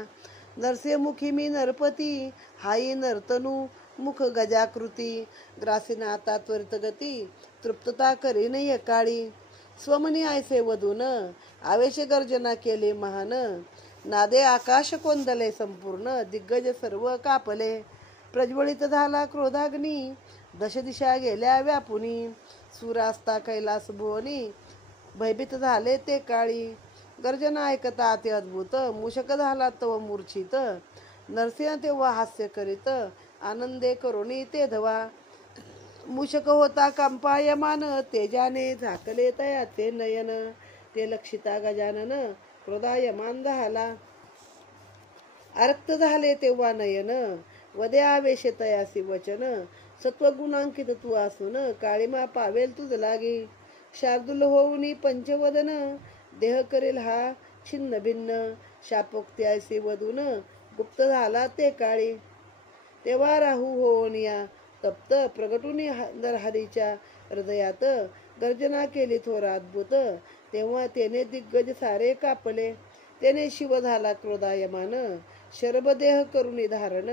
नरसिंहमुखी मी नरपती. हाई नर्तनू मुख गजाकृती. ग्रासीना आता त्वरित गती, तृप्तता करीन ये काळी. स्वमनी ऐसे वधून, आवेश गर्जना केले महान. नादे आकाश कोंदले संपूर्ण, दिग्गज सर्व कापले. प्रज्वलित झाला क्रोधाग्नी, दशदिशा गेल्या व्यापुनी. सुरास्ता कैलास भुवनी, भयभीत झाले ते काळी. गर्जना ऐकता अति अद्भुत, मूषक झाला तव मूर्छित. नरसिंह तेव्हा हास्य करीत, आनंदे करुणी ते धवा. मूषक होता कंपायमान, तेजाने झाकले तयाचे नयन. ते लक्षिता गजानन, क्रोधायमान झाला. आरक्त झाले तेव्हा नयन, वदे आवेश तयासी वचन. सत्वगुणांकित तू असून, काळीमा पावेल तुझ लागी. शार्दूल होऊनी पंचवदन, देह करेल हा छिन्न भिन्न. शापोक्ती ऐसी वधून, गुप्त झाला ते काळी. तेव्हा राहू होऊन या तप्त, प्रगटुनी नरहरीच्या हृदयात. गर्जना केली थोर अद्भुत, तेव्हा त्याने दिग्गज सारे कापले. त्याने शिव झाला क्रोधायमान, शरभदेह करुणी धारण.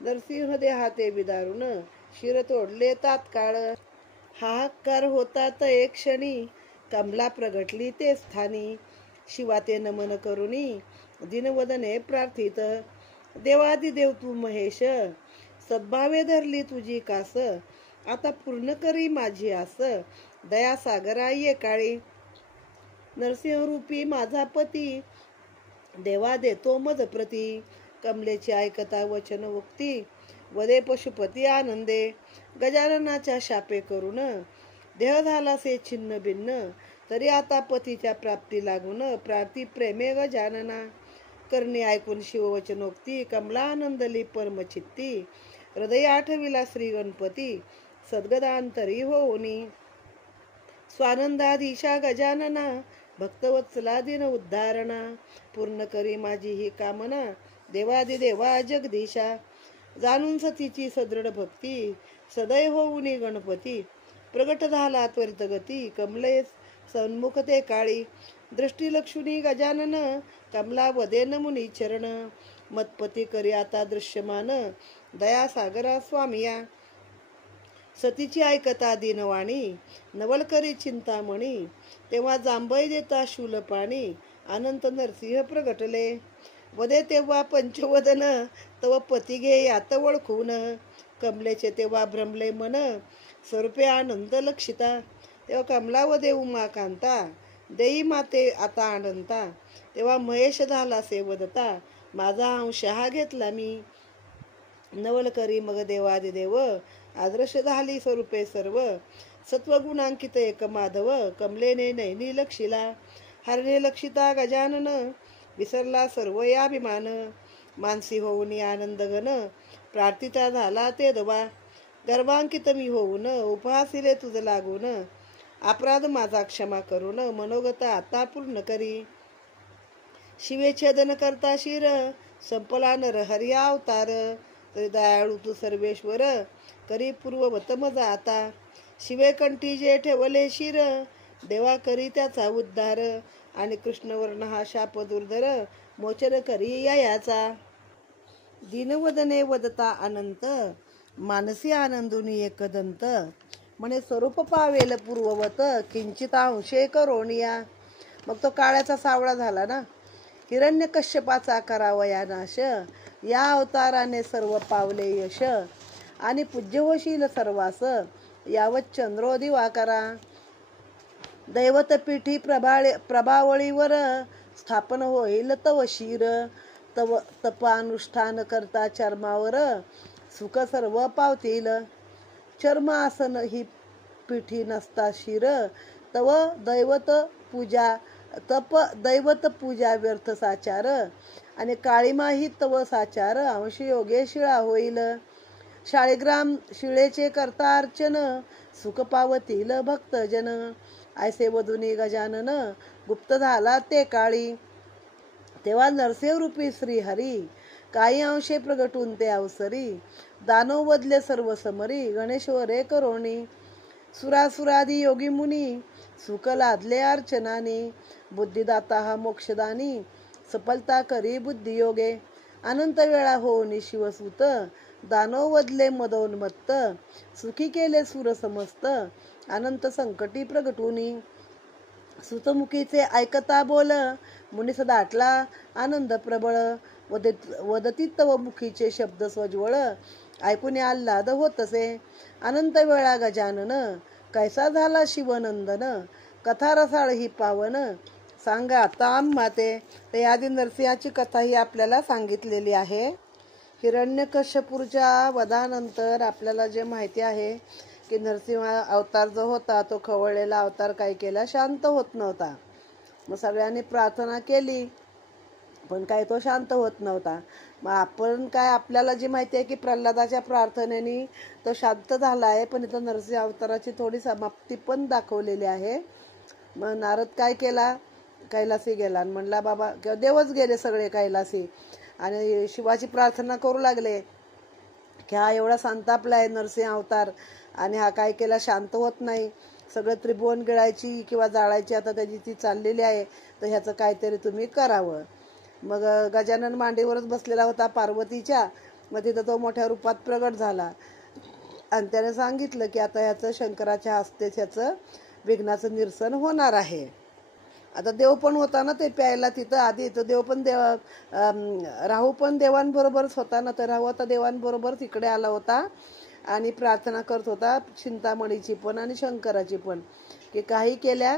नरसिंह देहाते विदारुण, शिर तोडले तात्काळ. हाहाकार होता तये क्षणी, कमला प्रगटली ते स्थानी. शिवा ते नमन करुणी दिनवदने प्रार्थित. देवादिदेव तू महेश सद्भावे धरली तुझी कास. आता पूर्ण करी माझी आस. दया सागरा ये काळी नरसिंहरूपी माझा पती. देवा देतो मज प्रती. कमलेची ऐकता वचन उक्ती वदे पशुपती आनंदे. गजाननाच्या शापे करून देह झाला से छिन्न भिन्न. तरी आता पतीच्या प्राप्ती लागून प्रार्थी प्रेमे गजानना. करणे ऐकून शिववचनोक्ती कमला आनंदली परमचित्ती. हृदय आठविला श्री गणपती सद्गदांतरी होऊनी. स्वानंदाधीशा गजानना भक्तवत्सला दिन उद्धारणा. पूर्ण करी माझी ही कामना देवादिदेवा जगदीशा. जाणून सतीची सदृढ भक्ती सदैव होऊनी गणपती. प्रगट झाला त्वरित गती कमलेस सन्मुख ते काळी. दृष्टी लक्षुनी गजानन कमला वदेन मुनी चरण. मतपती करी आता दृश्यमान दया सागरा स्वामिया. सतीची ऐकता दीनवाणी नवल करी चिंतामणी. तेव्हा जांभई देता शूल पाणी अनंत नरसिंह प्रगटले. वदे तेव्हा पंचवदन तव पती घे यात ओळखून. कमलेचे तेव्हा भ्रमले मन स्वरूपे आनंद लक्षिता. तेव्हा कमला वदे उमा कांता देई माते आता आनंता. तेव्हा महेश झाला सेवदता माझा अंश हा घेतला मी. नवल करी मग देवादिदेव आदर्श झाली स्वरूपे सर्व. सत्वगुणांकित एक माधव कमलेने नैनी लक्षिला. हरणे लक्षिता गजानन विसरला सर्व याभिमान. मानसी होऊन आनंद घन प्रार्थिता झाला ते दवा. गर्भांकित मी होऊन उपहासिले तुझ लागून. अपराध माझा क्षमा करून मनोगत आता पूर्ण करी. शिवे छेदन करता शिर संपला नर हरी अवतार. तरी दयाळू तू सर्वेश्वर करी पूर्ववत मजा आता. शिवे कंठी जे ठेवले शिर देवा करी त्याचा उद्धार. आणि कृष्णवर्ण हा शाप दुर्धर मोचन करी याचा. दीनवदने वदता अनंत मानसी आनंदुनी एकदंत. म्हणे स्वरूप पावेल पूर्ववत किंचित अंशे करोनिया. मग तो काळ्याचा सावळा झाला ना. हिरण्यकश्यपाचा करावया नाश. या अवताराने सर्व पावले यश. आणि पूज्य होशील सर्वास यावत चंद्रो दिवाकरा. दैवत पीठी प्रभावळीवर स्थापन होईल तव शिर. तव तपानुष्ठान करता चर्मावर सुख सर्व पावतील. चर्म आसन ही पीठी नसता शिर. तव दैवत पूजा व्यर्थ साचार. आणि काळीमाही तव साचार अंश योगे शिळा होईल. शाळीग्राम शिळेचे करता अर्चन सुख पावतील भक्तजन. ऐसे वधुनी गजानन गुप्त झाला ते काळी. तेव्हा नरसिंहरूपी श्रीहरी काही अंशे प्रगटून ते अवसरी. दानव वदले सर्व समरी गणेश्वरे करोणी. सुरासुरादी योगी मुनी सुख लादले अर्चनानी. बुद्धिदाता हा मोक्षदानी सफलता करी बुद्धियोगे. अनंत वेळा होऊनी शिवसूत दानव वदले मदोन्मत्त. सुखी केले सुर समस्त अनंत संकटी प्रगटुनी. सुतमुखीचे ऐकता बोल मुनीस दाटला आनंद प्रबळ. वदती तव मुखीचे शब्द स्वज्वळ ऐकून आल्हाद होतसे. अनंत वेळा गजानन कैसा झाला शिवनंदन. कथा रसाळ ही पावन सांगा आता आम्हा ते. तर यादी नरसिंहाची कथा ही आपल्याला सांगितलेली आहे. हिरण्यकश्यपूच्या वधानंतर आपल्याला जे माहिती आहे की नरसिंह अवतार जो होता तो खवळलेला अवतार काय केला, शांत होत नव्हता. मग सगळ्यांनी प्रार्थना केली पण काय तो शांत होत नव्हता. मग आपण काय आपल्याला जी माहिती आहे की प्रल्हादाच्या प्रार्थनेने तो शांत झाला आहे, पण इथं नरसिंह अवताराची थोडी समाप्ती पण दाखवलेली आहे. मग नारद काय केला, कैलासी गेला आणि म्हणला बाबा, किंवा देवच गेले सगळे कैलासी आणि शिवाची प्रार्थना करू लागले की हा एवढा संतापला आहे नरसिंह अवतार आणि हा काय केला शांत होत नाही. सगळं त्रिभुवन गिळायची किंवा जाळायची आता त्याची ती चाललेली आहे, तर ह्याचं काहीतरी तुम्ही करावं. मग गजानन मांडीवरच बसलेला होता पार्वतीच्या. मग तिथं तो मोठ्या रूपात प्रगट झाला आणि त्याने सांगितलं की आता ह्याचं शंकराच्या हस्तेच ह्याचं विघ्नाचं निरसन होणार आहे. आता देव पण होता ना ते प्यायला तिथं आधी, तर देव पण राहू पण देवांबरोबरच होता ना, तर राहू आता देवांबरोबरच इकडे आला होता आणि प्रार्थना करत होता चिंतामणीची पण आणि शंकराची पण, की काही केल्या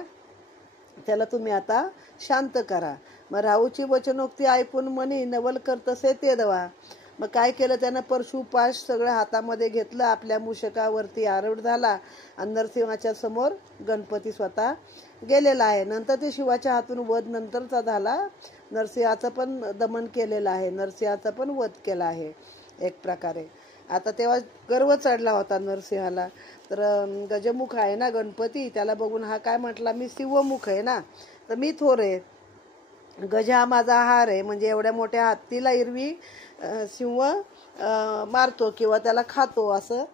त्याला तुम्ही आता शांत करा. मग राहूची वचनोक्ती ऐकून म्हणी नवल करतसे ते दवा. मग काय केलं त्यानं, परशुपाश सगळं हातामध्ये घेतलं, आपल्या मूषकावरती आरूढ झाला आणि नरसिंहाच्या समोर गणपती स्वतः गेलेला आहे. नंतर ते शिवाच्या हातून वध नंतरचा झाला, नरसिंहाचं पण दमन केलेलं आहे, नरसिंहाचा पण वध केला आहे एक प्रकारे. आता तेव्हा गर्व चढला होता नरसिंहाला. तर गजमुख आहे ना गणपती, त्याला बघून हा काय म्हटला, मी शिवमुख आहे ना, तर मी थोर आहे, गज हा माझा आहार आहे. म्हणजे एवढ्या मोठ्या हत्तीला एरवी सिंह मारतो किंवा त्याला खातो असं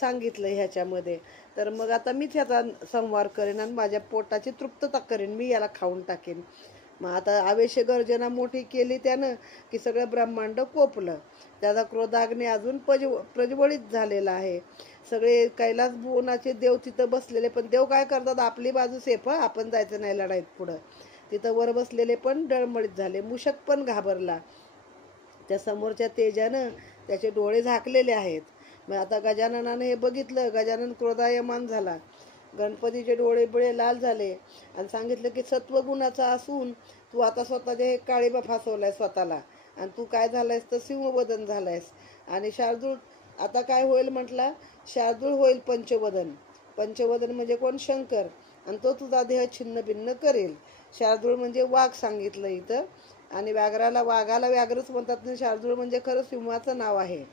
सांगितलं ह्याच्यामध्ये. तर मग आता मीच ह्याचा संहार करेन आणि माझ्या पोटाची तृप्तता करेन, मी याला खाऊन टाकेन. मग आता आवेश गर्जना मोठी केली त्यानं की सगळं ब्रह्मांड कोपलं. त्याचा क्रोधाग्नी अजून प्रज्वलित झालेला आहे. सगळे कैलास भुवनाचे देव तिथं बसलेले, पण देव काय करतात, आपली बाजू सेफ, आपण जायचं नाही लढाईत पुढं. तिथं वर बसलेले पण डळमळीत झाले. मूषक पण घाबरला, त्या समोरच्या तेजानं त्याचे डोळे झाकलेले आहेत. मग आता गजाननाने हे बघितलं, गजानन क्रोधायमान झाला, गणपतीचे डोळे बिळे लाल झाले आणि सांगितलं की सत्वगुणाचा असून तू आता स्वतःचे हे काळीबा फासवलाय स्वतःला, आणि तू काय झालायस तर सिंहवदन झालायस. आणि शार्दूळ आता काय होईल म्हटला, शार्दूळ होईल पंचवदन. पंचवदन म्हणजे कोण, शंकर, आणि तो तुझा देह छिन्न भिन्न करेल. शार्दूळ म्हणजे वाघ सांगितलं इथं, आणि वाघाला व्याघ्रच म्हणतात ना, शार्दूळ म्हणजे खरं सिंहाचं नाव आहे.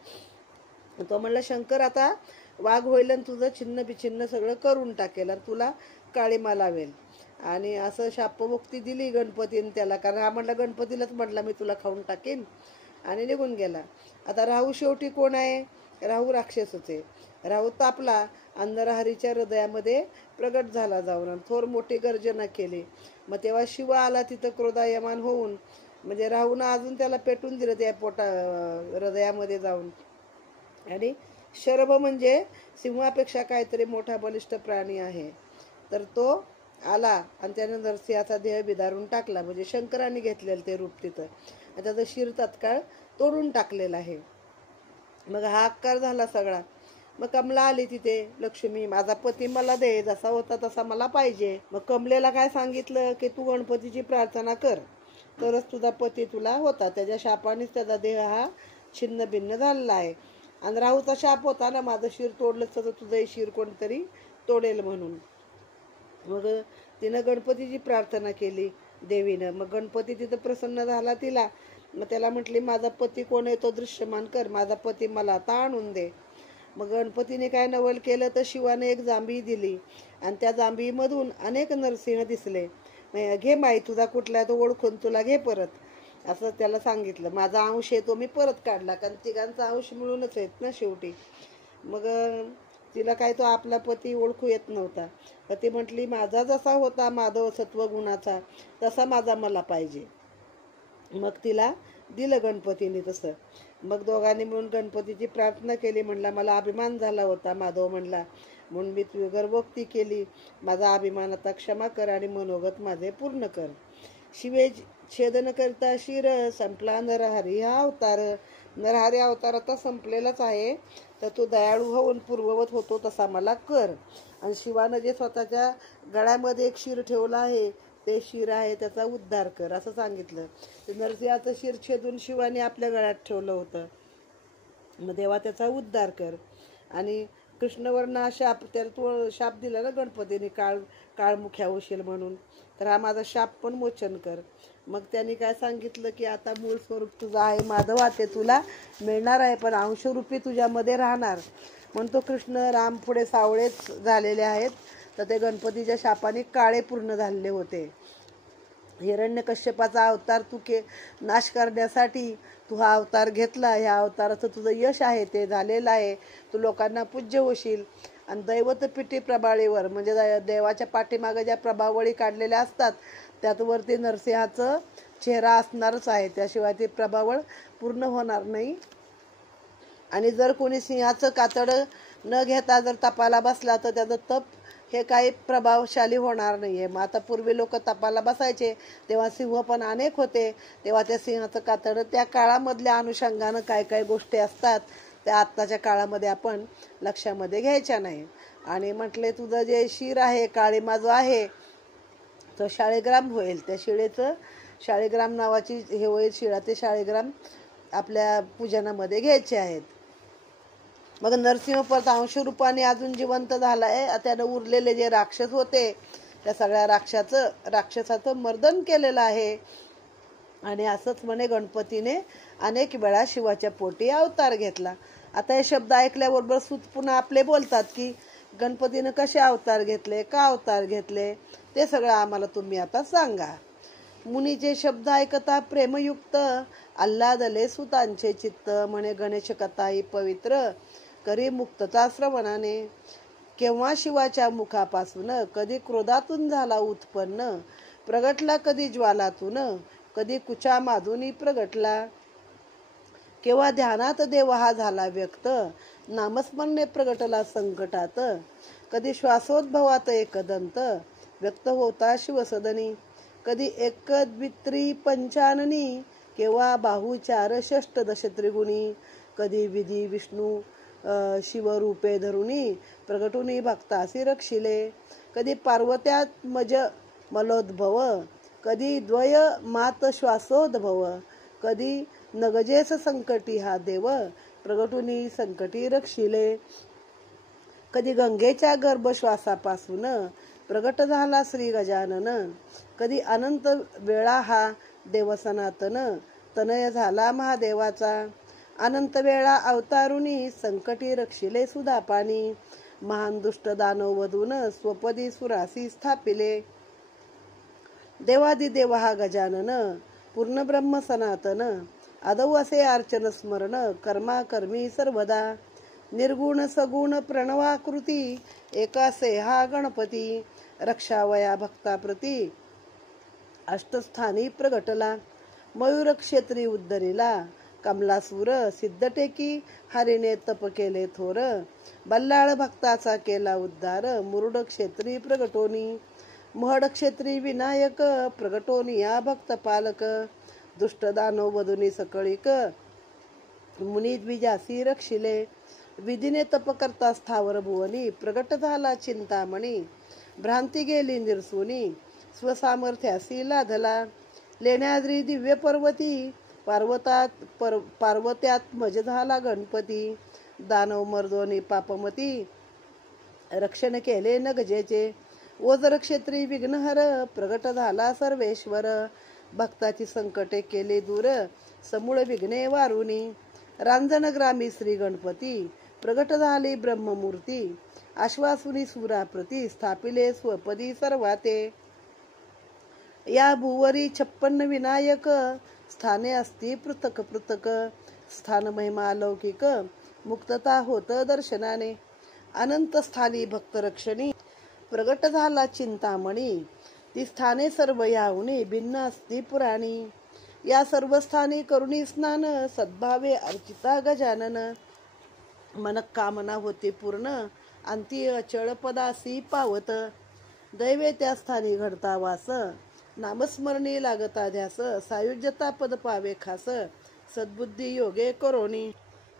तो म्हणला शंकर आता वाघ होईल आणि तुझं छिन्न बिछिन्न सगळं करून टाकेल आणि तुला काळीमा लावेल. आणि असं शापमुक्ती दिली गणपतीने त्याला, कारण हा म्हणला, गणपतीलाच म्हटला मी तुला खाऊन टाकेन, आणि निघून गेला. आता राहू शेवटी कोण आहे, राहू राक्षसच आहे. राहू तापला, नरहरीच्या हृदयामध्ये प्रगट झाला जाऊन आणि थोर मोठी गर्जना केली. मग तेव्हा शिव आला तिथं क्रोधायमान होऊन, म्हणजे राहून अजून त्याला पेटून दिलं त्या हृदयामध्ये जाऊन. आणि शरभ म्हणजे सिंहापेक्षा काहीतरी मोठा बलिष्ठ प्राणी आहे. तर तो आला आणि त्याने नरसिंहाचा देह बिदारून टाकला, म्हणजे शंकराने घेतलेलं ते रूप तिथं, आणि त्याचं शिर तत्काळ तोडून टाकलेलं आहे. मग हा आकार झाला सगळा. मग कमला आली तिथे, लक्ष्मी माझा पती मला दे, जसा होता तसा मला पाहिजे. मग कमलेला काय सांगितलं की तू गणपतीची प्रार्थना कर, तरच तुझा पती तुला होता. त्याच्या शापानेच त्याचा देह हा छिन्न भिन्न झालेला आहे. आणि राहूचा शाप होता ना, माझं शिर तोडलं तर तुझंही शिर कोणतरी तोडेल म्हणून. मग तिनं गणपतीची प्रार्थना केली देवीनं. मग गणपती तिथं प्रसन्न झाला तिला. मग त्याला म्हटली माझा पती कोण आहे तो दृश्यमान कर, माझा पती मला आता आणून दे. मग गणपतीने काय नवल केलं तर शिवाने एक जांभी दिली, आणि त्या जांभीमधून अनेक नरसिंह दिसले. घे माई, तुझा कुठला तो ओळखून तुला घे परत, असं त्याला सांगितलं. माझा अंश आहे तो मी परत काढला, कारण तिघांचा अंश मिळूनच आहेत ना शेवटी. मग तिला काय तो आपला पती ओळखू येत नव्हता, तर ती म्हटली माझा जसा होता माधव सत्वगुणाचा तसा माझा मला पाहिजे. मग तिला दिलं गणपतीने तसं. मग दोघांनी मिळून गणपतीची प्रार्थना केली. म्हणला मला अभिमान झाला होता माधव म्हणला, म्हणून मी तुझी गर्भोक्ती केली, माझा अभिमान आता क्षमा कर आणि मनोगत माझे पूर्ण कर. शिवे छेदन करता शिर, संपला नरहरी हा अवतार. नरहरी अवतार आता संपलेलाच आहे, तर तो दयाळू होऊन पूर्ववत होतो तसा मला कर. आणि शिवानं जे स्वतःच्या गळ्यामध्ये एक शिर ठेवलं आहे ते शिर आहे त्याचा उद्धार कर, असं सांगितलं. ते नरसिंहाचं शिर छेदून शिवाने आपल्या गळ्यात ठेवलं होतं. मग देवा त्याचा उद्धार कर. आणि कृष्णवर्ण शाप, त्याला तो शाप दिला ना गणपतीने, काळमुख्या होशील म्हणून, तर हा माझा शाप पण मोचन कर. मग त्यांनी काय सांगितलं की आता मूळ स्वरूप तुझं आहे माधवा, ते तुला मिळणार आहे, पण अंशरूपी तुझ्यामध्ये राहणार. म्हणतो कृष्ण राम पुढे सावळेच झालेले आहेत, तर ते गणपतीच्या शापाने काळे पूर्ण झालेले होते. हिरण्यकश्यपाचा अवतार तू नाश करण्यासाठी तू हा अवतार घेतला. ह्या अवताराचं तुझं यश आहे ते झालेलं आहे, तू लोकांना पूज्य होशील. आणि दैवतपीठी प्रभाळीवर म्हणजे देवाच्या पाठीमागे ज्या प्रभावळी काढलेल्या असतात त्यातवरती नरसिंहाचं चेहरा असणारच आहे, त्याशिवाय ती प्रभावळ पूर्ण होणार नाही. आणि जर कोणी सिंहाचं कातडं न घेता जर तपाला बसला तर त्याचं तप हे काही प्रभावशाली होणार नाहीये. मग आता पूर्वी लोक तपाला बसायचे तेव्हा सिंह पण अनेक होते, तेव्हा त्या सिंहाचं कातड त्या काळामधल्या अनुषंगानं काय काय गोष्टी असतात त्या आत्ताच्या काळामध्ये आपण लक्षामध्ये घ्यायच्या नाही. आणि म्हटले तुझं जे शिर आहे काळीमा जो आहे तो शाळेग्राम होईल. त्या शिळेचं शाळेग्राम नावाची हे होईल, शिळा ते शाळेग्राम आपल्या पूजनामध्ये घ्यायचे आहेत. मग नरसिंह परत अंश रूपाने अजून जिवंत झालाय. त्यानं उरलेले जे राक्षस होते त्या सगळ्या राक्षसाचं मर्दन केलेलं आहे. आणि असंच म्हणे गणपतीने अनेक वेळा शिवाच्या पोटी अवतार घेतला. आता हे शब्द ऐकल्याबरोबर सूत पुन्हा आपले बोलतात की गणपतीनं कसे अवतार घेतले, का अवतार घेतले, ते सगळं आम्हाला तुम्ही आता सांगा. मुनीचे शब्द ऐकता प्रेमयुक्त आल्हादले सुतांचे चित्त. म्हणे गणेश कथा ही पवित्र करी मुक्तता श्रवणाने. केव्हा शिवाच्या मुखापासून कधी क्रोधातून झाला उत्पन्न, प्रगटला कधी ज्वालातून, कधी कुचा माधुनी प्रगटला. केव्हा ध्यानात देव हा झाला व्यक्त, नामस्मरणे प्रगटला संकटात. कधी श्वासोद्भवात एकदंत, व्यक्त होता शिवसदनी. कधी एक द्वित्री पंचाननी, केव्हा बाहुचार षष्ट दश त्रिगुणी. कधी विधी विष्णू शिवरूपे धरुणी, प्रगटुनी भक्तासी रक्षिले. कधी पार्वत्यात मज मलोद्भव, कधी द्वय मात श्वासोद्भव. कधी नगजेस संकटी हा देव, प्रगटुनी संकटी रक्षिले. कधी गंगेच्या गर्भश्वासापासून, प्रगट झाला श्री गजानन. कधी अनंत वेळा हा देव सनातन, तनय झाला महादेवाचा. अनंत वेळा अवतारुनी, संकटी रक्षिले सुधापानी. महान दुष्ट दानव वधून, स्वपदी सुरासी स्थापिले. देवादिदेव हा गजानन, पूर्ण ब्रह्म सनातन. आदौ असे अर्चन स्मरण, कर्मा कर्मी सर्वदा. निर्गुण सगुण प्रणवाकृती, एकासे हा गणपती. रक्षावया भक्ताप्रती, अष्टस्थानी प्रगटला. मयूर क्षेत्री उद्धरिला, कमलासूर सिद्धटेकी. हरीने तप केले थोर, बल्लाळ भक्ताचा केला उद्धार. मुरुड क्षेत्री प्रगटोनी, महड क्षेत्री विनायक. प्रगटोनिया भक्त पालक, दुष्ट दानव वधुनी सकळीक. मुनी द्विजासी रक्षिले. विधीने तप करता स्थावर भुवनी, प्रगट झाला चिंतामणी. भ्रांती गेली निरसुनी, स्वसामर्थ्यासी लाधला. लेण्याद्री दिव्य पर्वती, पार्वत्यात मज झाला गणपती. दानव मर्दोनी पापमती, रक्षण केले नगजेचे. ओझर क्षेत्री विघ्नहर, प्रगट झाला सर्वेश्वर. भक्ताची संकटे केले दूर, समूळ विघ्ने वारुनी. रांजणग्रामी श्री गणपती, प्रगट झाली ब्रह्ममूर्ती. आश्वासुनी सुराप्रती, स्थापिले स्वपदी सर्वाते. या भुवरी 56 विनायक, स्थाने असती पृथक पृथक. स्थान महिमा लौकिक, मुक्तता होत दर्शनाने. अनंत स्थानी भक्त रक्षणी, प्रगट झाला चिंतामणी. ती स्थाने सर्व याहुनी, भिन्न असती पुराणी. या सर्व स्थानी करुणी स्नान, सद्भावे अर्चिता गजानन. मनःकामना होती पूर्ण, अंती अचळ पदासी पावत. दैवे त्या स्थानी घडता वास, नामस्मरणी लागता ध्यास. सायुज्यता पद पावे खास, सद्बुद्धी योगे करोनी.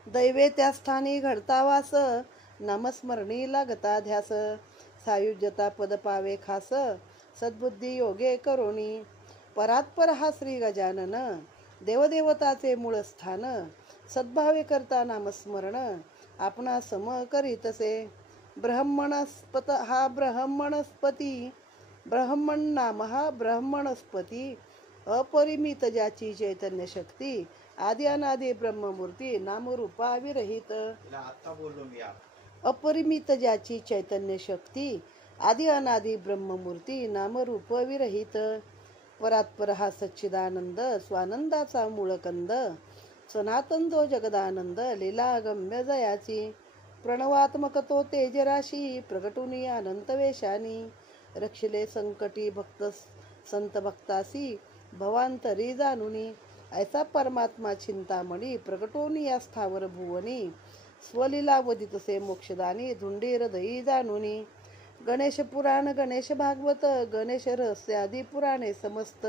दैवे त्या स्थानी घडता वास, नामस्मरणी लागता ध्यास. सायुज्यता पद पावे खास, सद्बुद्धी योगे करोनी. परात्पर हा श्री गजानन, देवदेवताचे मूळ स्थान. सद्भावे करता नामस्मरण, आपणा सम करीतसे. ब्रह्मणस्पत हा ब्रह्मणस्पती, ब्रह्मण नाम हा ब्रह्मणस्पती. अपरिमित ज्याची चैतन्य शक्ती, आदि अनादि ब्रह्ममूर्ती. नामरूपा विरहित. अपरिमित ज्याची चैतन्य शक्ती, आदि अनादि ब्रह्ममूर्ती. नामरूप विरहित. परात्पर हा सच्चिदानंद, स्वानंदाचा मूळकंद. सनातन जो जगदानंद, लीलागम्य जयाची. प्रणवात्मक तो तेजराशी, प्रगटुनी अनंत वेशानी. रक्षिले संकटी भक्त संत भक्तासी, भवांतरी जानुनी. ऐसा परमात्मा चिंतामणी, प्रगटोनी या स्थावर भुवनी. स्वलीला वदितसे मोक्षदानी, धुंडी हृदयी जानुनी. गणेश पुराण, गणेश भागवत, गणेश रहस्य आदी पुराणे समस्त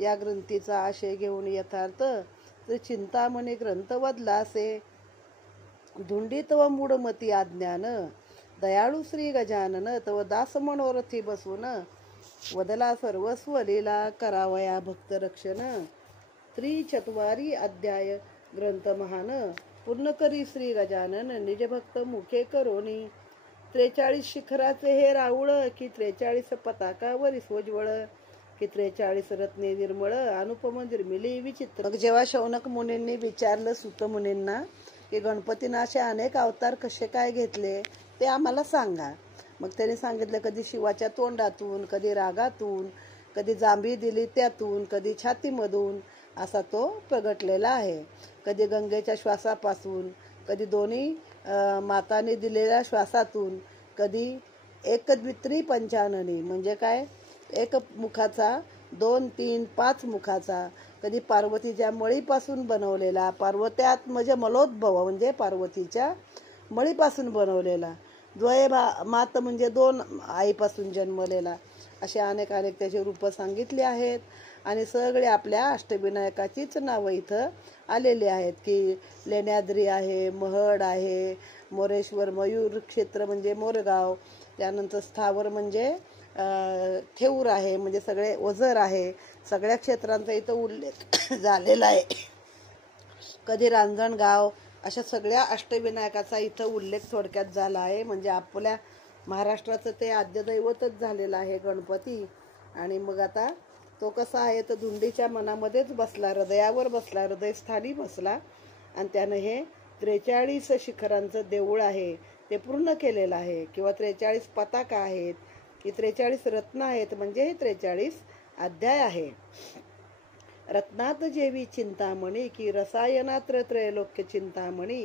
या ग्रंथीचा आशय घेऊन यथार्थ चिंतामणी ग्रंथ वदला असे. धुंडीत व मूढमती अज्ञान दयाळू श्री गजानन तव दास मनोरथी बसून वदला सर्वस्व लीला करावया भक्त रक्षण. त्रिचत्वारी अध्याय ग्रंथ महान पूर्ण करी श्री गजानन निज भक्त मुखे करोनी. 43 शिखराचे हे राऊळ की 43 पताकावरी सोज्वळ की 43 रत्ने निर्मळ अनुपम निर्मिली विचित्र. मग जेव्हा शौनक मुनींनी विचारलं सुत मुनींना की गणपतीनं असे अनेक अवतार कसे काय घेतले ते आम्हाला सांगा. मग त्यांनी सांगितलं कधी शिवाच्या तोंडातून, कधी रागातून, कधी जांभी दिली त्यातून, कधी छातीमधून असा तो प्रगटलेला आहे. कधी गंगेच्या श्वासापासून, कधी दोन्ही माताने दिलेल्या श्वासातून, कधी एकद्वित्री पंचाननी म्हणजे काय एक मुखाचा, 2, 3, 5 मुखाचा, कधी पार्वतीच्या मळीपासून बनवलेला, पार्वत्यात म्हणजे मलोद्भव म्हणजे पार्वतीच्या मळीपासून बनवलेला, द्वय मात म्हणजे 2 आईपासून जन्मलेला, असे अनेक त्याचे रूप सांगितले आहेत. आणि सगळे आपल्या अष्टविनायकाचीच नावं इथं आलेली आहेत की लेण्याद्री आहे, महड आहे, मोरेश्वर, मयूर क्षेत्र म्हणजे मोरगाव, त्यानंतर स्थावर म्हणजे थेऊर आहे, म्हणजे सगळे ओझर आहे. सगळ्या क्षेत्रांचा इथं उल्लेख झालेला आहे. कधी रांजणगाव, अशा सगळ्या अष्टविनायकाचा इथं उल्लेख थोडक्यात झाला आहे. म्हणजे आपल्या महाराष्ट्राचं ते आद्यदैवतच झालेलं आहे गणपती. आणि मग आता तो कसा आहे तर धुंडीच्या मनामध्येच बसला, हृदयावर बसला, हृदयस्थानी बसला. आणि त्यानं हे 43 शिखरांचं देऊळ आहे ते पूर्ण केलेलं आहे. किंवा 43 पताका आहेत की 43 रत्न आहेत म्हणजे हे 43 अध्याय आहे. रत्नात जेवी चिंतामणी की रसायनात त्रैलोक्य चिंतामणी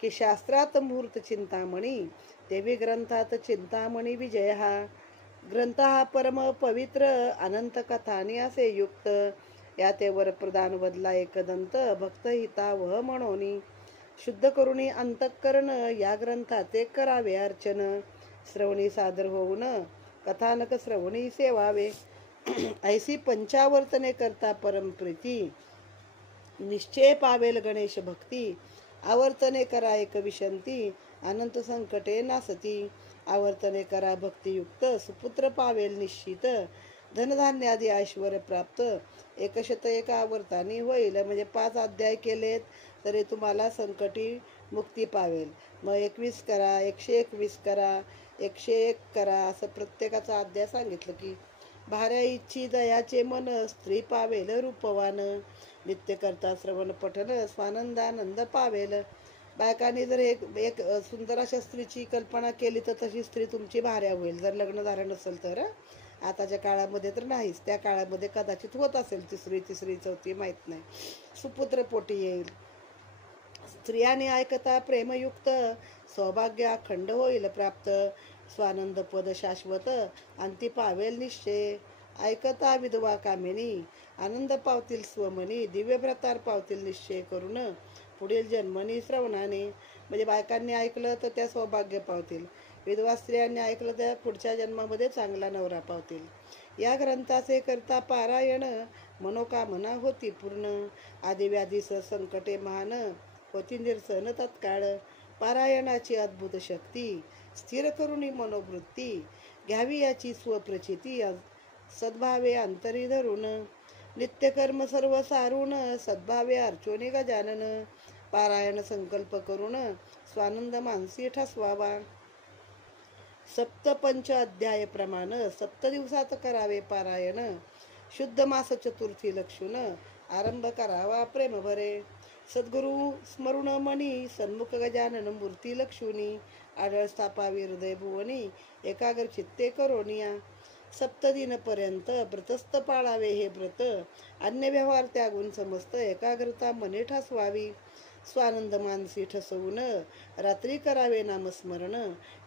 की शास्त्रात मुहूर्त चिंतामणी देवी ग्रंथात चिंतामणी विजय. हा ग्रंथ हा परम पवित्र अनंत कथानी असे युक्त. या ते वरप्रदान वदला एकदंत भक्त हितावह म्हणोनी. शुद्ध करुणी अंतःकरण या ग्रंथाचे करावे अर्चन. श्रवणी सादर होऊन कथानक श्रवणी सेवावे. ऐसी पंचावर्तने करता परमप्रीती निश्चय पावेल गणेश भक्ती. आवर्तने करा एक विशंती अनंत संकटे नासती. आवर्तने करा भक्तियुक्त सुपुत्र पावेल निश्चित. धनधान्यादी ऐश्वर प्राप्त 101 आवर्तानी होईल. म्हणजे 5 अध्याय केलेत तरी तुम्हाला संकटी मुक्ती पावेल. मग 21 करा, 121 करा, 101 करा, असं प्रत्येकाचा अध्याय सांगितलं की भाऱ्या इच्छी दयाचे मन स्त्री पावेल रूपवान. नित्य करता श्रवण पठन स्वानंदानंद पावेल. बायकांनी जर एक सुंदर अशा स्त्रीची कल्पना केली तर तशी स्त्री तुमची भार्या होईल. जर लग्न झालं नसेल तर. आताच्या काळामध्ये तर नाहीच, त्या काळामध्ये कदाचित होत असेल तिसरी चौथी माहीत नाही. सुपुत्र पोटी येईल. स्त्रियाने ऐकता प्रेमयुक्त सौभाग्य अखंड होईल प्राप्त. स्वानंद पद शाश्वत अंती पावेल निश्चय. ऐकता विधवा कामिनी आनंद पावतील स्वमनी. दिव्य प्रतार पावतील निश्चय करून पुढील जन्मनी श्रवणाने. म्हणजे बायकांनी ऐकलं तर त्या सौभाग्य पावतील. विधवा स्त्रियांनी ऐकलं तर पुढच्या जन्मामध्ये चांगला नवरा पावतील. या ग्रंथाचे करता पारायण मनोकामना होती पूर्ण. आदिव्याधी संकटे महान होती निरसन तत्काळ. पारायणाची अद्भुत शक्ती स्थिर करुणी मनोवृत्ती. घ्यावी याची स्वप्रचिती सद्भावे अंतरी धरून. नित्यकर्म सर्व सारून सद्भावे अर्चोनी गजानन. पारायण संकल्प करून स्वानंद मानसी ठसवावा. सप्तपंच अध्याय प्रमाण 7 दिवसात करावे पारायण. शुद्ध मास चतुर्थी लक्षून आरंभ करावा प्रेम भरे. सद्गुरु स्मरुण मनी सन्मुख गजानन मूर्ती लक्षुनी. आढळ स्थापावी हृदय भुवनी एकाग्र चित्ते करोनिया. 7 दिनपर्यंत व्रतस्थ पाळावे हे व्रत. अन्य व्यवहार त्यागून समस्त एकाग्रता मने ठसवावी. स्वानंद मानसी ठसवून रात्री करावे नामस्मरण.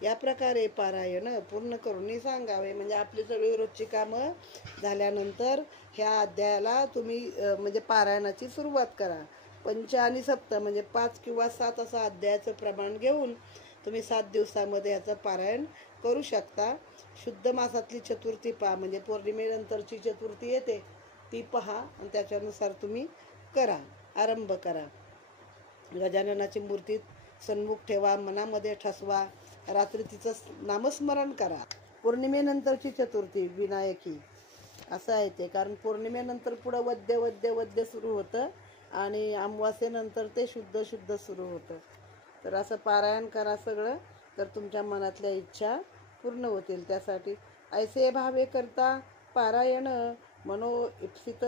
या प्रकारे पारायण पूर्ण करून सांगावे. म्हणजे आपली सगळी रोजची कामं झाल्यानंतर ह्या अध्यायाला तुम्ही म्हणजे पारायणाची सुरुवात करा. 5 आणि 7 म्हणजे 5 किंवा 7 असं अध्यायाचं प्रमाण घेऊन तुम्ही 7 दिवसामध्ये याचं पारायण करू शकता. शुद्ध मासातली चतुर्थी पहा, म्हणजे पौर्णिमेनंतरची चतुर्थी येते ती पहा आणि त्याच्यानुसार तुम्ही करा, आरंभ करा. गजाननाची मूर्ती सन्मुख ठेवा, मनामध्ये ठसवा, रात्री तिचं नामस्मरण करा. पौर्णिमेनंतरची चतुर्थी विनायकी असं आहे ते, कारण पौर्णिमेनंतर पुढं वद्य वद्य वद्य सुरू होतं आणि अमावास्येनंतर ते शुद्ध शुद्ध सुरू होतं. तर असं पारायण करा सगळं, तर तुमच्या मनातल्या इच्छा पूर्ण होतील. त्यासाठी ऐसे भावे करता पारायण, मनो इप्सित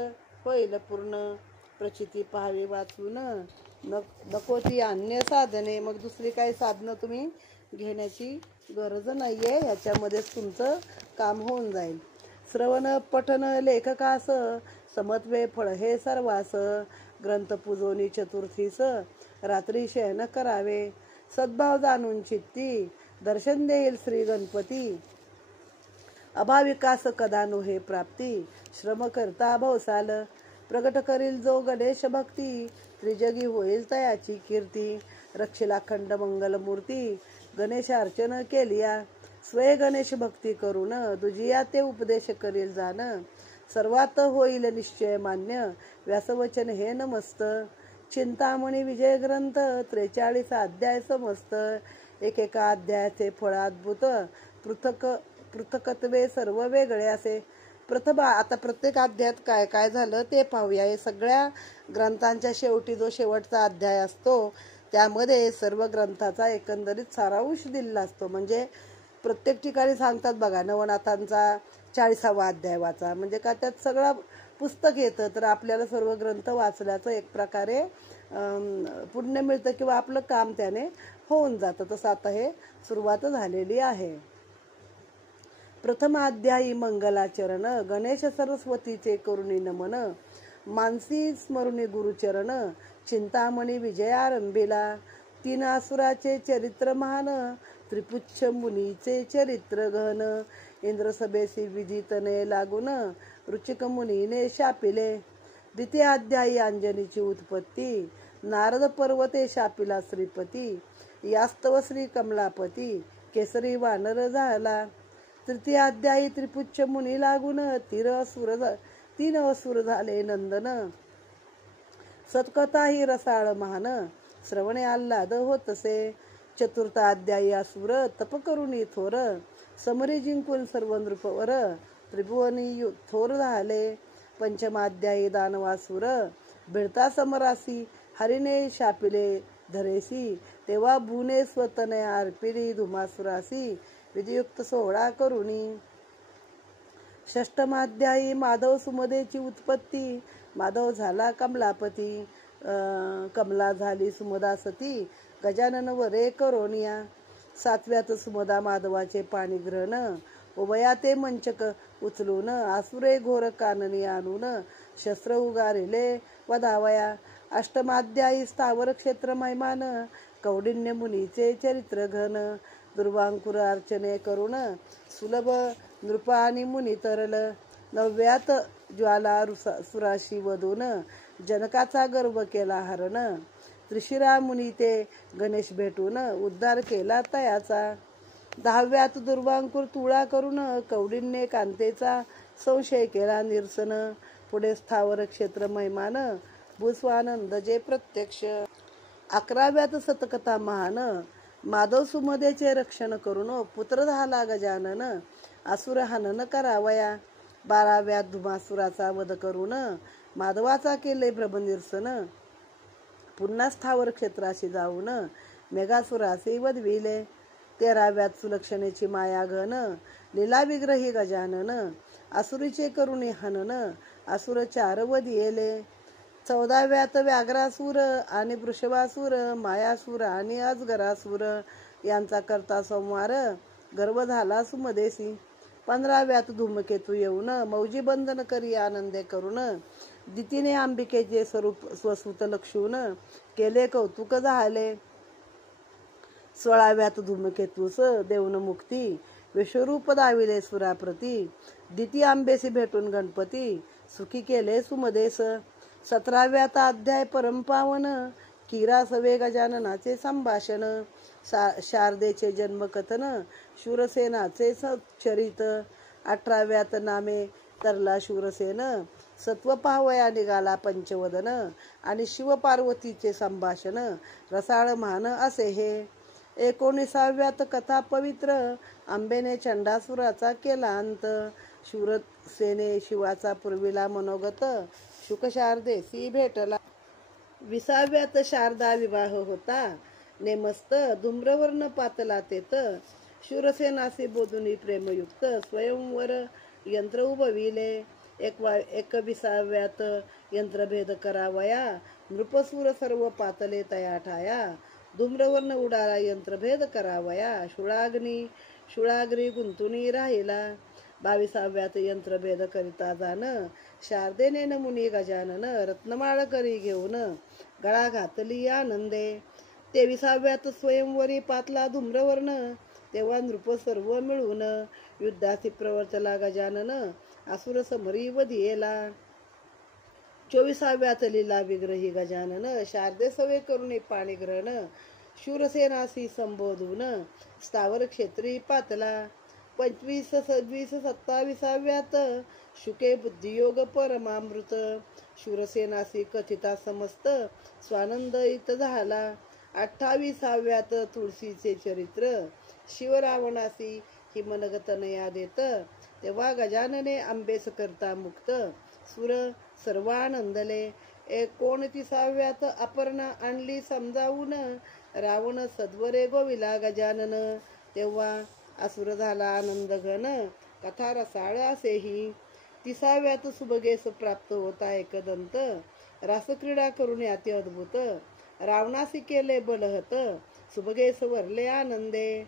होईल पूर्ण. प्रचिती पाहावी वाचून, नको ती अन्य साधने. मग दुसरी काही साधनं तुम्ही घेण्याची गरज नाही आहे, ह्याच्यामध्येच तुमचं काम होऊन जाईल. श्रवण पठन लेखकास, समत्वे फळ हे सर्वास. ग्रंथ पूजोनी चतुर्थीस, रात्री शयन करावे. सद्भाव जाणून चित्ती, दर्शन देईल श्री गणपती. अभाविकास कदा नोहे प्राप्ती, श्रम करता भवसाल. प्रगट करील जो गणेश भक्ती, त्रिजगी होईल तयाची कीर्ती. रक्षिलाखंड मंगलमूर्ती, गणेशार्चन केलिया. स्वय गणेश भक्ती करून, दुजिया ते उपदेश करील जाण. सर्वात होईल निश्चय मान्य, व्यासवचन हे नमस्त. चिंतामणी विजय ग्रंथ, 43 अध्याय समस्त. एकेका अध्यायाचे फळ अद्भुत, पृथकत्वे सर्व वेगळे असे. प्रथम आता प्रत्येक अध्यायात काय काय झालं ते पाहूया. हे सगळ्या ग्रंथांच्या शेवटी जो शेवटचा अध्याय असतो त्यामध्ये सर्व ग्रंथाचा एकंदरीत सारांश दिलेला असतो. म्हणजे प्रत्येक ठिकाणी सांगतात बघा, नवनाथांचा 40वा अध्याय वाचा, म्हणजे का त्यात सगळं पुस्तक येतं. तर आपल्याला सर्व ग्रंथ वाचल्याचं एक प्रकारे पुण्य मिळतं किंवा आपलं काम त्याने होऊन जातं. तसं आता हे सुरुवात झालेली आहे. प्रथम अध्यायी मंगलाचरण, गणेश सरस्वतीचे करुणी नमन. मानसी स्मरुनी गुरुचरण, चिंतामणी विजयारंभीला. 3 असुराचे चरित्र महान, त्रिपुच्छ मुनीचे चरित्र गहन. इंद्रसभेसी विदितने लागून, रुचिक मुनीने शापिले. द्वितीय अध्यायी अंजनीची उत्पत्ती, नारद पर्वते शापिला श्रीपती. यास्तव श्री कमलापती, केसरी वानर झाला. तृतीय अध्यायी त्रिपुच्छ मुनी लागून, 3 असुर झाले नंदन. सत्कथा ही रसाळ महान, श्रवणे आल्हाद होतसे. चतुर्थ अध्यायी असुर तप करुणी थोर, समरी जिंकून सर्व नृपवर. त्रिभुवनी थोर झाले. पंचमाध्यायी दानवासुर, भिडता समरासी. हरिने शापिले धरेसी, तेव्हा भुने स्वतने अर्पिली धुमासुरासी. विधियुक्त सोहळा करुणी. षष्टमाध्यायी माधव सुमदेची उत्पत्ती. माधव झाला कमलापती, कमला झाली सुमदा सती. गजानन वरे करोनिया. 7व्यात सुमदा माधवाचे पाणीग्रहण. उभया ते मंचक उचलून, आसुरे घोर काननी आणून. शस्त्र उगारिले वधावया. अष्टमाध्यायी स्थावर क्षेत्र महिमान, कौंडिन्य मुनीचे चरित्र घन. दुर्वांकुर अर्चने करून, सुलभ नृप आणि मुनी तरल. 9व्यात ज्वाला सुराशी वधून, जनकाचा गर्व केला हरण. त्रिशिरा मुनी ते गणेश भेटून, उद्धार केला तयाचा. 10व्यात दुर्वांकुर तुळा करून, कौंडिन्य कांतेचा संशय केला निरसन. पुढे स्थावर क्षेत्र महिमान, भूस्वानंद जे प्रत्यक्ष. 11व्यात सतकथा महान, माधव सुमदेचे रक्षण करून. पुत्र झाला गजानन, असुर हनन करावया. 12व्यात धुमासुराचा वध करून, माधवाचा केले ब्रह्मनिरसन. पुन्हा स्थावर क्षेत्राशी जाऊन, मेघासुरासे वधविले. 13व्यात सुलक्षणेची माया घन, लीला विग्रही गजानन. असुरीचे करुणी हनन, असुर 4 वधिले. 14व्यात व्याघ्रासुर आणि वृषभासुर, मायासुर आणि अजगरासुर यांचा करता संहार. गर्व झाला सुमदेसी. 15व्यात धूमकेतू येऊन, मौजी बंधन करी आनंदे करून. दितीने अंबिकेचे स्वरूप स्वसूत लक्षून, केले कौतुक झाले. 16व्यात धूमकेतूस देऊन मुक्ती, विश्वरूप दाविले सुराप्रती. दिती आंबेसी भेटून गणपती, सुखी केले सुमदेस. 17व्यात अध्याय परमपावन, किरासवे गजाननाचे संभाषण, शारदेचे जन्मकथन, शूरसेनाचे चरित, 18व्यात नामे तरला शूरसेन, सत्व पाहवया निघाला पंचवदन, आणि शिवपार्वतीचे संभाषण रसाळ मान असे हे. 19व्यात कथा पवित्र, आंबेने चंडासुराचा केला अंत, शूरसेने शिवाचा पुरविला मनोगत, शुक शारदेसी भेटला. 20व्यात शारदा विवाह होता, नेमस्त धूम्रवर्ण पातला तेत, शूरसेनासी बोधुनी प्रेमयुक्त, स्वयंवर यंत्र उभविले. 21व्यात यंत्रभेद करावया, नृपसूर सर्व पातले तया ठाया, धूम्रवर्ण उडाला यंत्रभेद करावया, शुळाग्नी गुंतुनी राहिला. 22व्यात यंत्रभेद करिता जाण, शारदेने मुनी गजानन, रत्नमाळ करी घेऊन गळा घातली आनंदे. 23व्यात स्वयंवरी पातला धूम्रवर्ण, तेव्हा नृप सर्व मिळून, युद्धासी प्रवर्तला गजानन, असुर समरी वधियेला. 24व्यात लीला विग्रही गजानन, शारदे सवे करुणी पाणीग्रहण, शूरसेनासी संबोधून स्थावर क्षेत्री पातला. 25, 26, 27व्यात शुके बुद्धियोग परमामृत, शूरसेनासी कथिता समस्त, स्वानंदित झाला. 28व्यात तुळशीचे चरित्र, शिवरावणासी हिमनगत नया देत, तेव्हा गजानने आंबेस करता मुक्त, सुर सर्वानंदले. 29व्यात अपर्णा आणली समजावून, रावण सद्वरे गोविला गजानन, तेव्हा असुर झाला आनंद घन, कथा रसाळ असेही. 30व्यात सुभगेस प्राप्त होता एकदंत, रासक्रीडा करून अति अद्भुत, रावणासी केले बलहत, सुभगेस वरले आनंदे.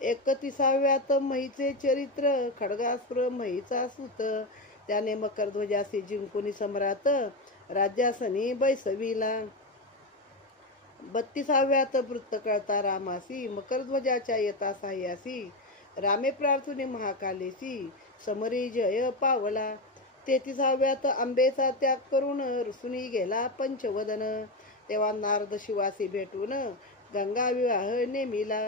31व्यात महीचे चरित्र, खड्गासुर महीचा सूत, त्याने मकरध्वजासी जिंकुनी सम्राट, राज्यासनी बैसविला. 32व्यात वृत्त कळता रामासी, मकरध्वजाच्या येता साह्यासी, रामे प्रार्थुनी महाकालेसी, समरी जय पावला. 33व्यात आंबेचा त्याग करून रुसुनी गेला पंचवदन, तेव्हा नारद शिवासी भेटून गंगा विवाह नेमिला.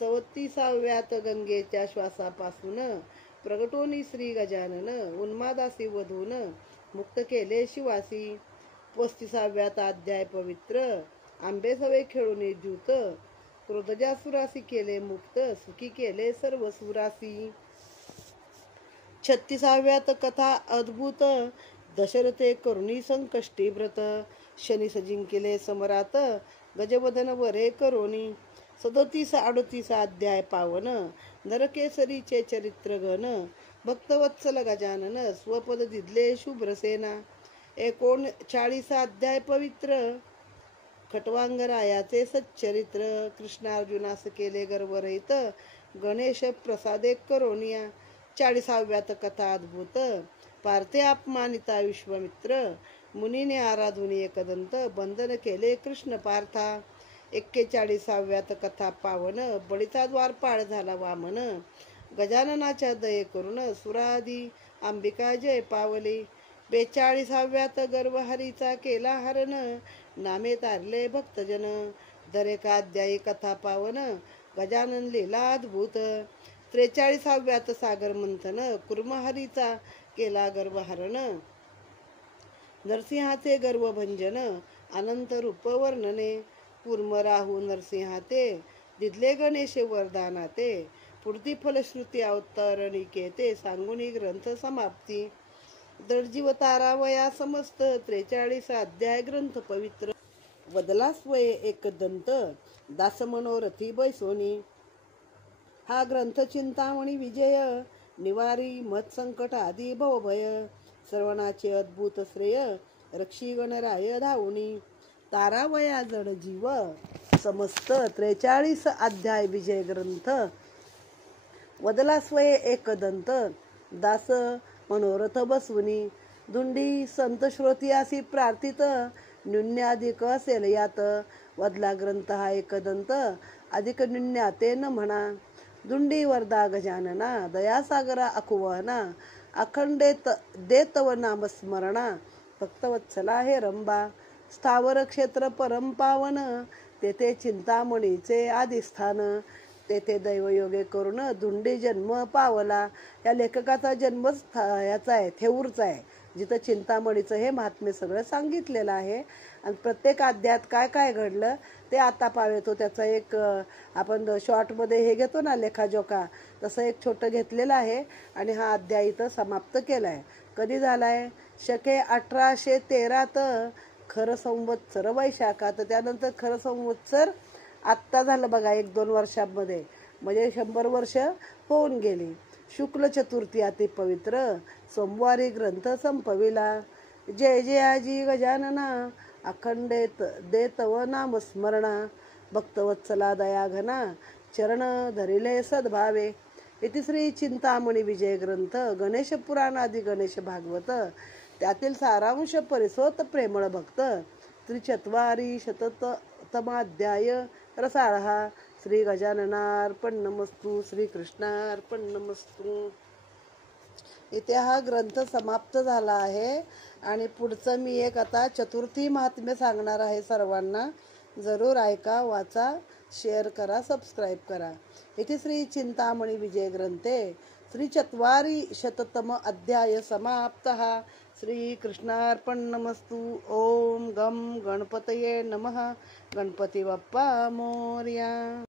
34व्यात गंगेच्या श्वासापासून प्रगटोनी श्री गजानन, उन्मादासी वधून मुक्त केले शिवासी. 35व्यात अध्याय पवित्र, आंबे सवे खेळून द्यूत, क्रोधजासुरासी केले मुक्त, सुखी केले सर्व सुरासी. 36व्यात कथा अद्भुत, दशरथे करुणी संकष्टी व्रत, शनीस जिंकिले समरात, गजवदन वरे करोनी. 37-38 अध्याय पावन, नरकेसरीचे चरित्र घन, भक्तवत्सल गजानन, स्वपद दिदले शुभ्रसेना. 39 अध्याय पवित्र, खटवांगरायाचे सच्चरित्र, कृष्णार्जुनास केले गर्वरहित, गणेश प्रसादे करोनिया. 40व्यात कथा अद्भुत, पार्थे अपमानिता विश्वामित्र, मुनीने आराधुनी एकदंत, बंधन केले कृष्ण पार्था. 41व्यात कथा पावन, बळीचा द्वारपाळ झाला वामन, गजाननाच्या दये करून सुरादी अंबिका जय पावली. 42व्यात गर्वहरीचा केला हरण, नामे तारले भक्तजन, दरेकाध्यायी कथा पावन, गजानन लीला अद्भुत. 43व्यात सागर मंथन, कुर्महरीचा केला गर्वहरण, नरसिंहाचे गर्वभंजन, अनंत रूप वर्णने, कुर्म राहू नरसिंहाते, दिदले गणेश वरदानाते, पुढती फलश्रुती अवतरणिकेते, सांगुनी ग्रंथ समाप्ती. दर्जीव तारावया समस्त, 43 अध्याय ग्रंथ पवित्र, वदला स्वये एकदंत, दास मनोरथी बैसोनी. हा ग्रंथ चिंतामणी विजय, निवारी मत संकट आदी भवभय, श्रवणाचे अद्भुत श्रेय, रक्षी गणराय धावुनी. तारावया जड जीव समस्त, 43 अध्याय विजय ग्रंथ, वदला स्वये एकदंत, दास मनोरथ बसवुनी. दुंडी संत श्रोतियासी प्रार्थित, न्यून्याधिक असेल यात, वदला ग्रंथ हा एकदंत, अधिक न्यून्याते न म्हणा. दुंडी वरदा गजानना, दयासागरा अकुवहना, अखंडेत देतव नामस्मरणा, भक्तवत्सला हे रंबा. स्थावर क्षेत्र परमपावन, तेथे चिंतामणीचे आदिस्थान, तेथे दैवयोगे करून धुंडी जन्म पावला. या लेखकाचा जन्मच याचा आहे, थेऊरचा आहे, जिथं चिंतामणीचं हे महात्म्य सगळं सांगितलेलं आहे. आणि प्रत्येक अध्यायात काय काय घडलं ते आता पावेतो. त्याचा एक आपण शॉर्टमध्ये हे घेतो ना लेखाजोखा, तसं एक छोटं घेतलेलं आहे आणि हा अध्याय इथं समाप्त केला आहे. कधी झाला आहे? शके 1813 खरं संवत्सर वैशाखात. त्यानंतर खरं संवत्सर आत्ता झालं बघा, 1-2 वर्षांमध्ये, म्हणजे 100 वर्ष होऊन गेली. शुक्ल चतुर्थी अति पवित्र, सोमवारी ग्रंथ संपविला. जय जय आजी गजानना, अखंडेत देतव नामस्मरणा. भक्तवत्सला दया घना, चरण धरिले सद्भावे. इति श्री चिंतामणी विजय ग्रंथ गणेश पुराणादि गणेश भागवत, त्यातील सारांश परिसोत प्रेमळ भक्त. त्रिचत्वारी शततमाध्याय रसाळहा. श्री गजाननार्पणमस्तु. श्री कृष्णार्पणमस्तु. इथे हा ग्रंथ समाप्त झाला आहे आणि पुढचं मी एक आता चतुर्थी महात्म्य सांगणार आहे. सर्वांना जरूर ऐका, वाचा, शेअर करा, सबस्क्राईब करा. इथे श्री चिंतामणी विजय ग्रंथे श्री चत्वारी शततम अध्याय समाप्तः. श्री कृष्णार्पणमस्तु. ओम गम गणपतये नमः. गणपती बाप्पा मोरया.